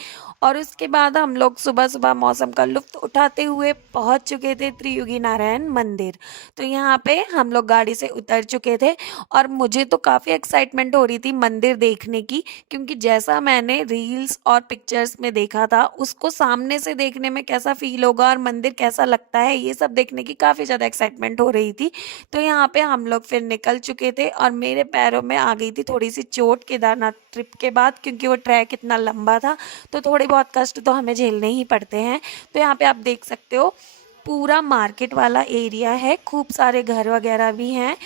और उसके बाद हम लोग सुबह सुबह मौसम का लुत्फ उठाते हुए पहुंच चुके थे त्रियुगी नारायण मंदिर। तो यहाँ पे हम लोग गाड़ी से उतर चुके थे और मुझे तो काफ़ी एक्साइटमेंट हो रही थी मंदिर देखने की, क्योंकि जैसा मैंने रील्स और पिक्चर्स में देखा था उसको सामने से देखने में कैसा फील होगा और मंदिर कैसा लगता है ये सब देखने की काफ़ी ज़्यादा एक्साइटमेंट हो रही थी। तो यहाँ पे हम लोग फिर निकल चुके थे और मेरे पैरों में आ गई थी थोड़ी सी चोट केदारनाथ ट्रिप के बाद, क्योंकि वो ट्रैक इतना लंबा था तो थोड़े बहुत कष्ट तो हमें झेलने ही पड़ते हैं। तो यहाँ पे आप देख सकते हो पूरा मार्केट वाला एरिया है, खूब सारे घर वगैरह भी हैं।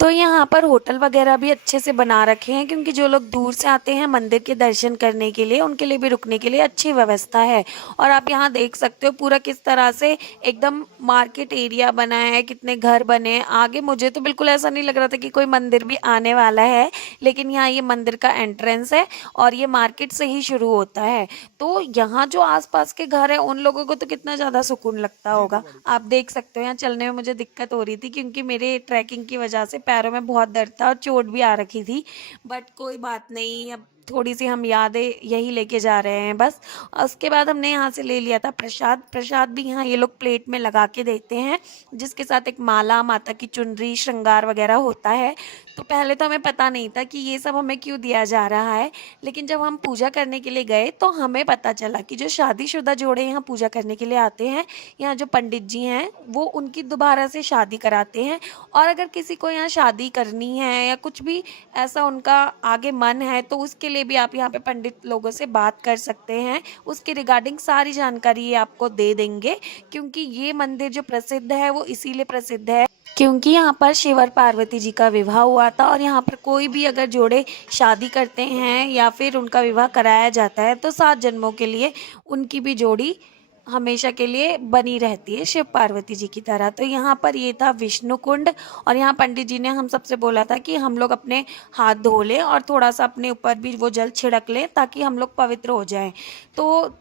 तो यहाँ पर होटल वगैरह भी अच्छे से बना रखे हैं, क्योंकि जो लोग दूर से आते हैं मंदिर के दर्शन करने के लिए उनके लिए भी रुकने के लिए अच्छी व्यवस्था है। और आप यहाँ देख सकते हो पूरा किस तरह से एकदम मार्केट एरिया बना है, कितने घर बने हैं आगे। मुझे तो बिल्कुल ऐसा नहीं लग रहा था कि कोई मंदिर भी आने वाला है, लेकिन यहाँ ये मंदिर का एंट्रेंस है और ये मार्केट से ही शुरू होता है। तो यहाँ जो आसपास के घर हैं उन लोगों को तो कितना ज़्यादा सुकून लगता होगा। आप देख सकते हो यहाँ चलने में मुझे दिक्कत हो रही थी, क्योंकि मेरे ट्रैकिंग की वजह से पैरों में बहुत दर्द था और चोट भी आ रखी थी, बट कोई बात नहीं, अब थोड़ी सी हम यादें यही लेके जा रहे हैं बस। उसके बाद हमने यहाँ से ले लिया था प्रसाद भी यहाँ ये लोग प्लेट में लगा के देते हैं, जिसके साथ एक माला, माता की चुनरी, श्रृंगार वगैरह होता है। तो पहले तो हमें पता नहीं था कि ये सब हमें क्यों दिया जा रहा है, लेकिन जब हम पूजा करने के लिए गए तो हमें पता चला कि जो शादीशुदा जोड़े यहाँ पूजा करने के लिए आते हैं, यहाँ जो पंडित जी हैं वो उनकी दोबारा से शादी कराते हैं। और अगर किसी को यहाँ शादी करनी है या कुछ भी ऐसा उनका आगे मन है तो उसके लिए भी आप यहाँ पे पंडित लोगों से बात कर सकते हैं, उसके रिगार्डिंग सारी जानकारी ये आपको दे देंगे। क्योंकि ये मंदिर जो प्रसिद्ध है वो इसीलिए प्रसिद्ध है क्योंकि यहाँ पर शिव और पार्वती जी का विवाह हुआ था। और यहाँ पर कोई भी अगर जोड़े शादी करते हैं या फिर उनका विवाह कराया जाता है तो 7 जन्मों के लिए उनकी भी जोड़ी हमेशा के लिए बनी रहती है शिव पार्वती जी की तरह। तो यहाँ पर ये था विष्णु कुंड और यहाँ पंडित जी ने हम सबसे बोला था कि हम लोग अपने हाथ धो लें और थोड़ा सा अपने ऊपर भी वो जल छिड़क लें ताकि हम लोग पवित्र हो जाएं। तो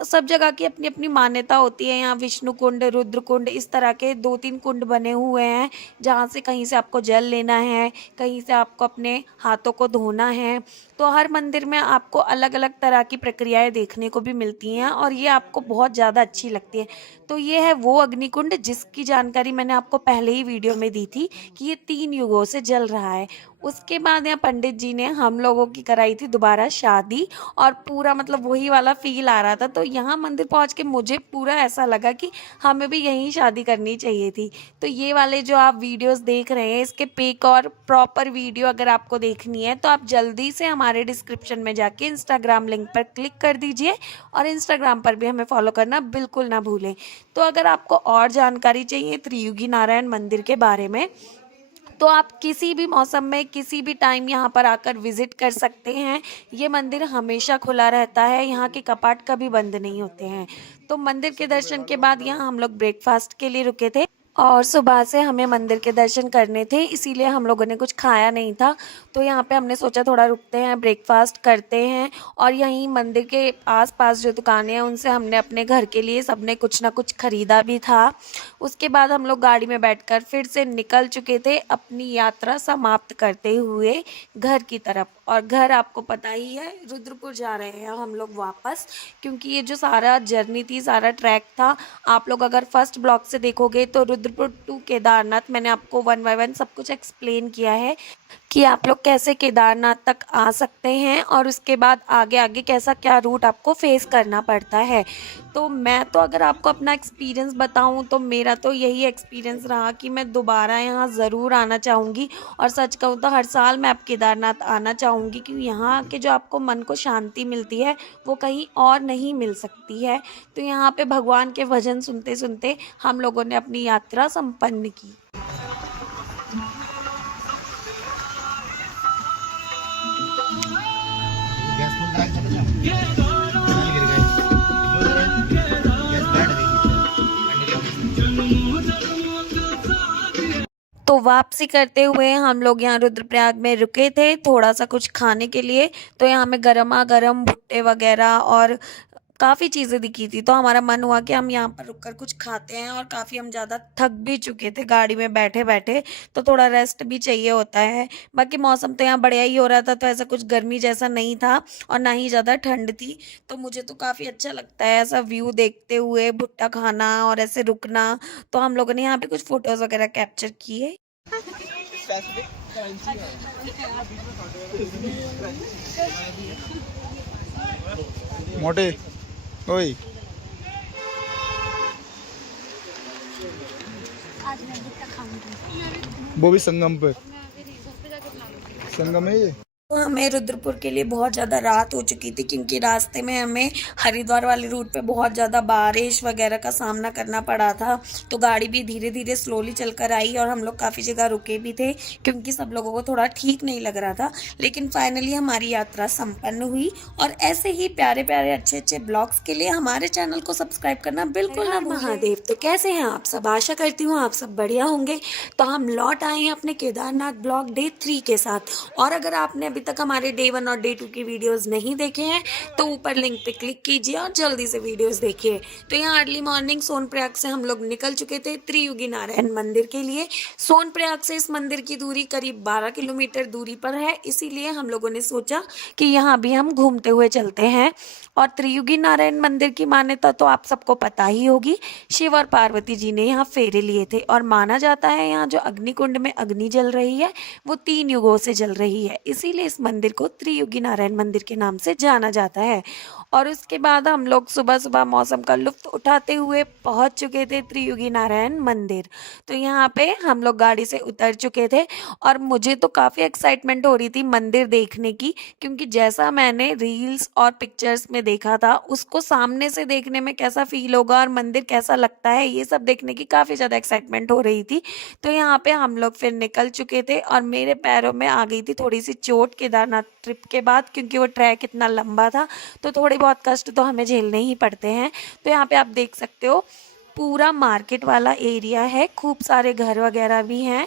सब जगह की अपनी अपनी मान्यता होती है। यहाँ विष्णु कुंड, रुद्र कुंड, इस तरह के 2-3 कुंड बने हुए हैं जहाँ से कहीं से आपको जल लेना है, कहीं से आपको अपने हाथों को धोना है। तो हर मंदिर में आपको अलग अलग तरह की प्रक्रियाएं देखने को भी मिलती हैं और ये आपको बहुत ज़्यादा अच्छी लगती है। तो ये है वो अग्निकुंड जिसकी जानकारी मैंने आपको पहले ही वीडियो में दी थी कि ये 3 युगों से जल रहा है। उसके बाद यहाँ पंडित जी ने हम लोगों की कराई थी दोबारा शादी और पूरा मतलब वही वाला फील आ रहा था। तो यहाँ मंदिर पहुँच के मुझे पूरा ऐसा लगा कि हमें भी यहीं शादी करनी चाहिए थी। तो ये वाले जो आप वीडियोस देख रहे हैं इसके पिक और प्रॉपर वीडियो अगर आपको देखनी है तो आप जल्दी से हमारे डिस्क्रिप्शन में जाके इंस्टाग्राम लिंक पर क्लिक कर दीजिए और इंस्टाग्राम पर भी हमें फॉलो करना बिल्कुल ना भूलें। तो अगर आपको और जानकारी चाहिए त्रियुगी नारायण मंदिर के बारे में तो आप किसी भी मौसम में किसी भी टाइम यहाँ पर आकर विजिट कर सकते हैं। ये मंदिर हमेशा खुला रहता है, यहाँ के कपाट कभी बंद नहीं होते हैं। तो मंदिर के दर्शन के बाद यहाँ हम लोग ब्रेकफास्ट के लिए रुके थे और सुबह से हमें मंदिर के दर्शन करने थे, इसीलिए हम लोगों ने कुछ खाया नहीं था। तो यहाँ पे हमने सोचा थोड़ा रुकते हैं, ब्रेकफास्ट करते हैं। और यहीं मंदिर के आसपास जो दुकानें हैं उनसे हमने अपने घर के लिए सबने कुछ ना कुछ ख़रीदा भी था। उसके बाद हम लोग गाड़ी में बैठकर फिर से निकल चुके थे अपनी यात्रा समाप्त करते हुए घर की तरफ। और घर आपको पता ही है, रुद्रपुर जा रहे हैं हम लोग वापस, क्योंकि ये जो सारा जर्नी थी, सारा ट्रैक था, आप लोग अगर फर्स्ट ब्लॉग से देखोगे तो रुद्रपुर टू केदारनाथ मैंने आपको 1 बाय 1 सब कुछ एक्सप्लेन किया है कि आप लोग कैसे केदारनाथ तक आ सकते हैं और उसके बाद आगे आगे कैसा क्या रूट आपको फेस करना पड़ता है। तो मैं तो अगर आपको अपना एक्सपीरियंस बताऊं तो मेरा तो यही एक्सपीरियंस रहा कि मैं दोबारा यहाँ ज़रूर आना चाहूँगी। और सच कहूँ तो हर साल मैं अब केदारनाथ आना चाहूँगी, क्योंकि यहाँ के जो आपको मन को शांति मिलती है वो कहीं और नहीं मिल सकती है। तो यहाँ पे भगवान के भजन सुनते सुनते हम लोगों ने अपनी यात्रा संपन्न की। चले जाओ, नहीं गिर गए। गैस बैंड देखिए। तो वापसी करते हुए हम लोग यहाँ रुद्रप्रयाग में रुके थे थोड़ा सा कुछ खाने के लिए। तो यहाँ हमें गरमा गरम भुट्टे वगैरह और काफ़ी चीज़ें दिखी थी, तो हमारा मन हुआ कि हम यहाँ पर रुककर कुछ खाते हैं। और काफ़ी हम ज़्यादा थक भी चुके थे गाड़ी में बैठे बैठे, तो थोड़ा रेस्ट भी चाहिए होता है। बाकी मौसम तो यहाँ बढ़िया ही हो रहा था, तो ऐसा कुछ गर्मी जैसा नहीं था और ना ही ज़्यादा ठंड थी। तो मुझे तो काफ़ी अच्छा लगता है ऐसा व्यू देखते हुए भुट्टा खाना और ऐसे रुकना। तो हम लोगों ने यहाँ पे कुछ फ़ोटोज़ वगैरह कैप्चर किए। मोटे ओए वो भी संगम पे, संगम है ये। तो हमें रुद्रपुर के लिए बहुत ज़्यादा रात हो चुकी थी, क्योंकि रास्ते में हमें हरिद्वार वाले रूट पे बहुत ज़्यादा बारिश वगैरह का सामना करना पड़ा था। तो गाड़ी भी धीरे धीरे स्लोली चलकर आई और हम लोग काफ़ी जगह रुके भी थे, क्योंकि सब लोगों को थोड़ा ठीक नहीं लग रहा था। लेकिन फाइनली हमारी यात्रा संपन्न हुई। और ऐसे ही प्यारे प्यारे अच्छे अच्छे ब्लॉग्स के लिए हमारे चैनल को सब्सक्राइब करना बिल्कुल ना भूलें। महादेव, तो कैसे हैं आप सब? आशा करती हूँ आप सब बढ़िया होंगे। तो हम लौट आए हैं अपने केदारनाथ ब्लॉग डे 3 के साथ। और अगर आपने अभी तक हमारे डे 1 और डे 2 की वीडियोस नहीं देखे हैं तो ऊपर लिंक पे क्लिक कीजिए और जल्दी से वीडियोस देखिए। तो यहाँ अर्ली मॉर्निंग सोनप्रयाग से हम लोग निकल चुके थे त्रियुगी नारायण मंदिर के लिए। सोनप्रयाग से इस मंदिर की दूरी करीब 12 किलोमीटर दूरी पर है, इसीलिए हम लोगों ने सोचा कि यहाँ भी हम घूमते हुए चलते हैं। और त्रियुगी नारायण मंदिर की मान्यता तो आप सबको पता ही होगी। शिव और पार्वती जी ने यहाँ फेरे लिए थे और माना जाता है यहाँ जो अग्निकुंड में अग्नि जल रही है वो 3 युगों से जल रही है, इसीलिए इस मंदिर को त्रियुगी नारायण मंदिर के नाम से जाना जाता है। और उसके बाद हम लोग सुबह सुबह मौसम का लुत्फ उठाते हुए पहुंच चुके थे त्रियुगी नारायण मंदिर। तो यहाँ पे हम लोग गाड़ी से उतर चुके थे और मुझे तो काफ़ी एक्साइटमेंट हो रही थी मंदिर देखने की, क्योंकि जैसा मैंने रील्स और पिक्चर्स में देखा था उसको सामने से देखने में कैसा फील होगा और मंदिर कैसा लगता है ये सब देखने की काफ़ी ज़्यादा एक्साइटमेंट हो रही थी। तो यहाँ पे हम लोग फिर निकल चुके थे और मेरे पैरों में आ गई थी थोड़ी सी चोट केदारनाथ ट्रिप के बाद, क्योंकि वो ट्रैक इतना लंबा था तो थोड़े बहुत कष्ट तो हमें झेलने ही पड़ते हैं। तो यहाँ पे आप देख सकते हो पूरा मार्केट वाला एरिया है, खूब सारे घर वगैरह भी हैं।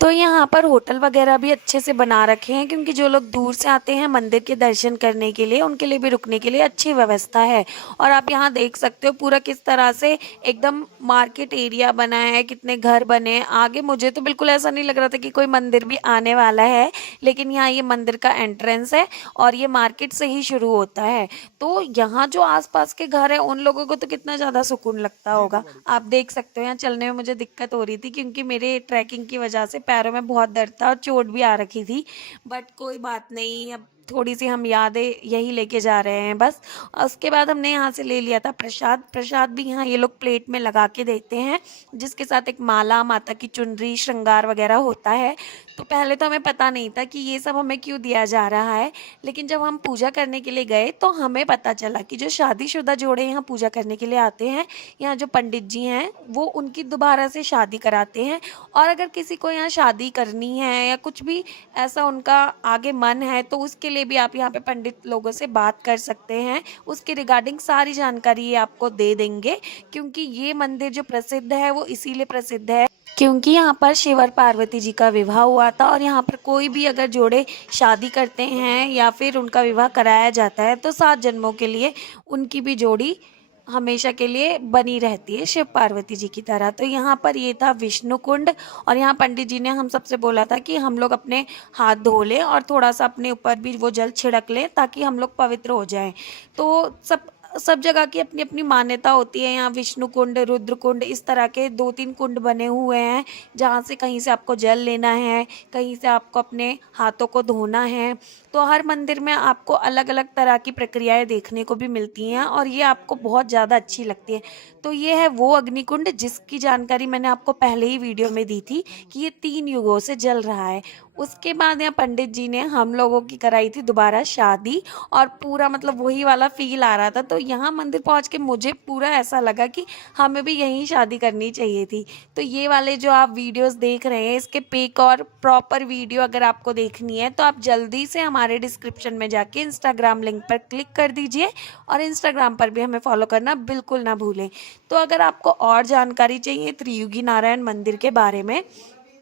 तो यहाँ पर होटल वगैरह भी अच्छे से बना रखे हैं, क्योंकि जो लोग दूर से आते हैं मंदिर के दर्शन करने के लिए उनके लिए भी रुकने के लिए अच्छी व्यवस्था है। और आप यहाँ देख सकते हो पूरा किस तरह से एकदम मार्केट एरिया बना है, कितने घर बने हैं आगे। मुझे तो बिल्कुल ऐसा नहीं लग रहा था कि कोई मंदिर भी आने वाला है, लेकिन यहाँ ये मंदिर का एंट्रेंस है और ये मार्केट से ही शुरू होता है। तो यहाँ जो आसपास के घर है उन लोगों को तो कितना ज़्यादा सुकून लगता होगा। आप देख सकते हो यहाँ चलने में मुझे दिक्कत हो रही थी, क्योंकि मेरे ट्रैकिंग की वजह से पैरों में बहुत दर्द था और चोट भी आ रखी थी। बट कोई बात नहीं, अब थोड़ी सी हम यादें यही लेके जा रहे हैं बस। उसके बाद हमने यहाँ से ले लिया था प्रसाद। प्रसाद भी यहाँ ये लोग प्लेट में लगा के देते हैं, जिसके साथ एक माला, माता की चुनरी, श्रृंगार वगैरह होता है। तो पहले तो हमें पता नहीं था कि ये सब हमें क्यों दिया जा रहा है, लेकिन जब हम पूजा करने के लिए गए तो हमें पता चला कि जो शादीशुदा जोड़े यहाँ पूजा करने के लिए आते हैं, यहाँ जो पंडित जी हैं वो उनकी दोबारा से शादी कराते हैं। और अगर किसी को यहाँ शादी करनी है या कुछ भी ऐसा उनका आगे मन है तो उसके लिए भी आप यहाँ पे पंडित लोगों से बात कर सकते हैं। उसके रिगार्डिंग सारी जानकारी ये आपको दे देंगे, क्योंकि ये मंदिर जो प्रसिद्ध है वो इसीलिए प्रसिद्ध है क्योंकि यहाँ पर शिव और पार्वती जी का विवाह हुआ था। और यहाँ पर कोई भी अगर जोड़े शादी करते हैं या फिर उनका विवाह कराया जाता है तो 7 जन्मों के लिए उनकी भी जोड़ी हमेशा के लिए बनी रहती है शिव पार्वती जी की तरह। तो यहाँ पर ये था विष्णु कुंड और यहाँ पंडित जी ने हम सबसे बोला था कि हम लोग अपने हाथ धो लें और थोड़ा सा अपने ऊपर भी वो जल छिड़क लें ताकि हम लोग पवित्र हो जाएं। तो सब जगह की अपनी अपनी मान्यता होती है। यहाँ विष्णु कुंड, रुद्र कुंड, इस तरह के 2-3 कुंड बने हुए हैं जहाँ से कहीं से आपको जल लेना है, कहीं से आपको अपने हाथों को धोना है। तो हर मंदिर में आपको अलग अलग तरह की प्रक्रियाएं देखने को भी मिलती हैं और ये आपको बहुत ज़्यादा अच्छी लगती है। तो ये है वो अग्निकुंड जिसकी जानकारी मैंने आपको पहले ही वीडियो में दी थी कि ये 3 युगों से जल रहा है। उसके बाद यहाँ पंडित जी ने हम लोगों की कराई थी दोबारा शादी और पूरा मतलब वही वाला फील आ रहा था। तो यहाँ मंदिर पहुँच के मुझे पूरा ऐसा लगा कि हमें भी यहीं शादी करनी चाहिए थी। तो ये वाले जो आप वीडियोस देख रहे हैं इसके पिक और प्रॉपर वीडियो अगर आपको देखनी है तो आप जल्दी से हमारे डिस्क्रिप्शन में जाके इंस्टाग्राम लिंक पर क्लिक कर दीजिए और इंस्टाग्राम पर भी हमें फॉलो करना बिल्कुल ना भूलें। तो अगर आपको और जानकारी चाहिए त्रियुगी नारायण मंदिर के बारे में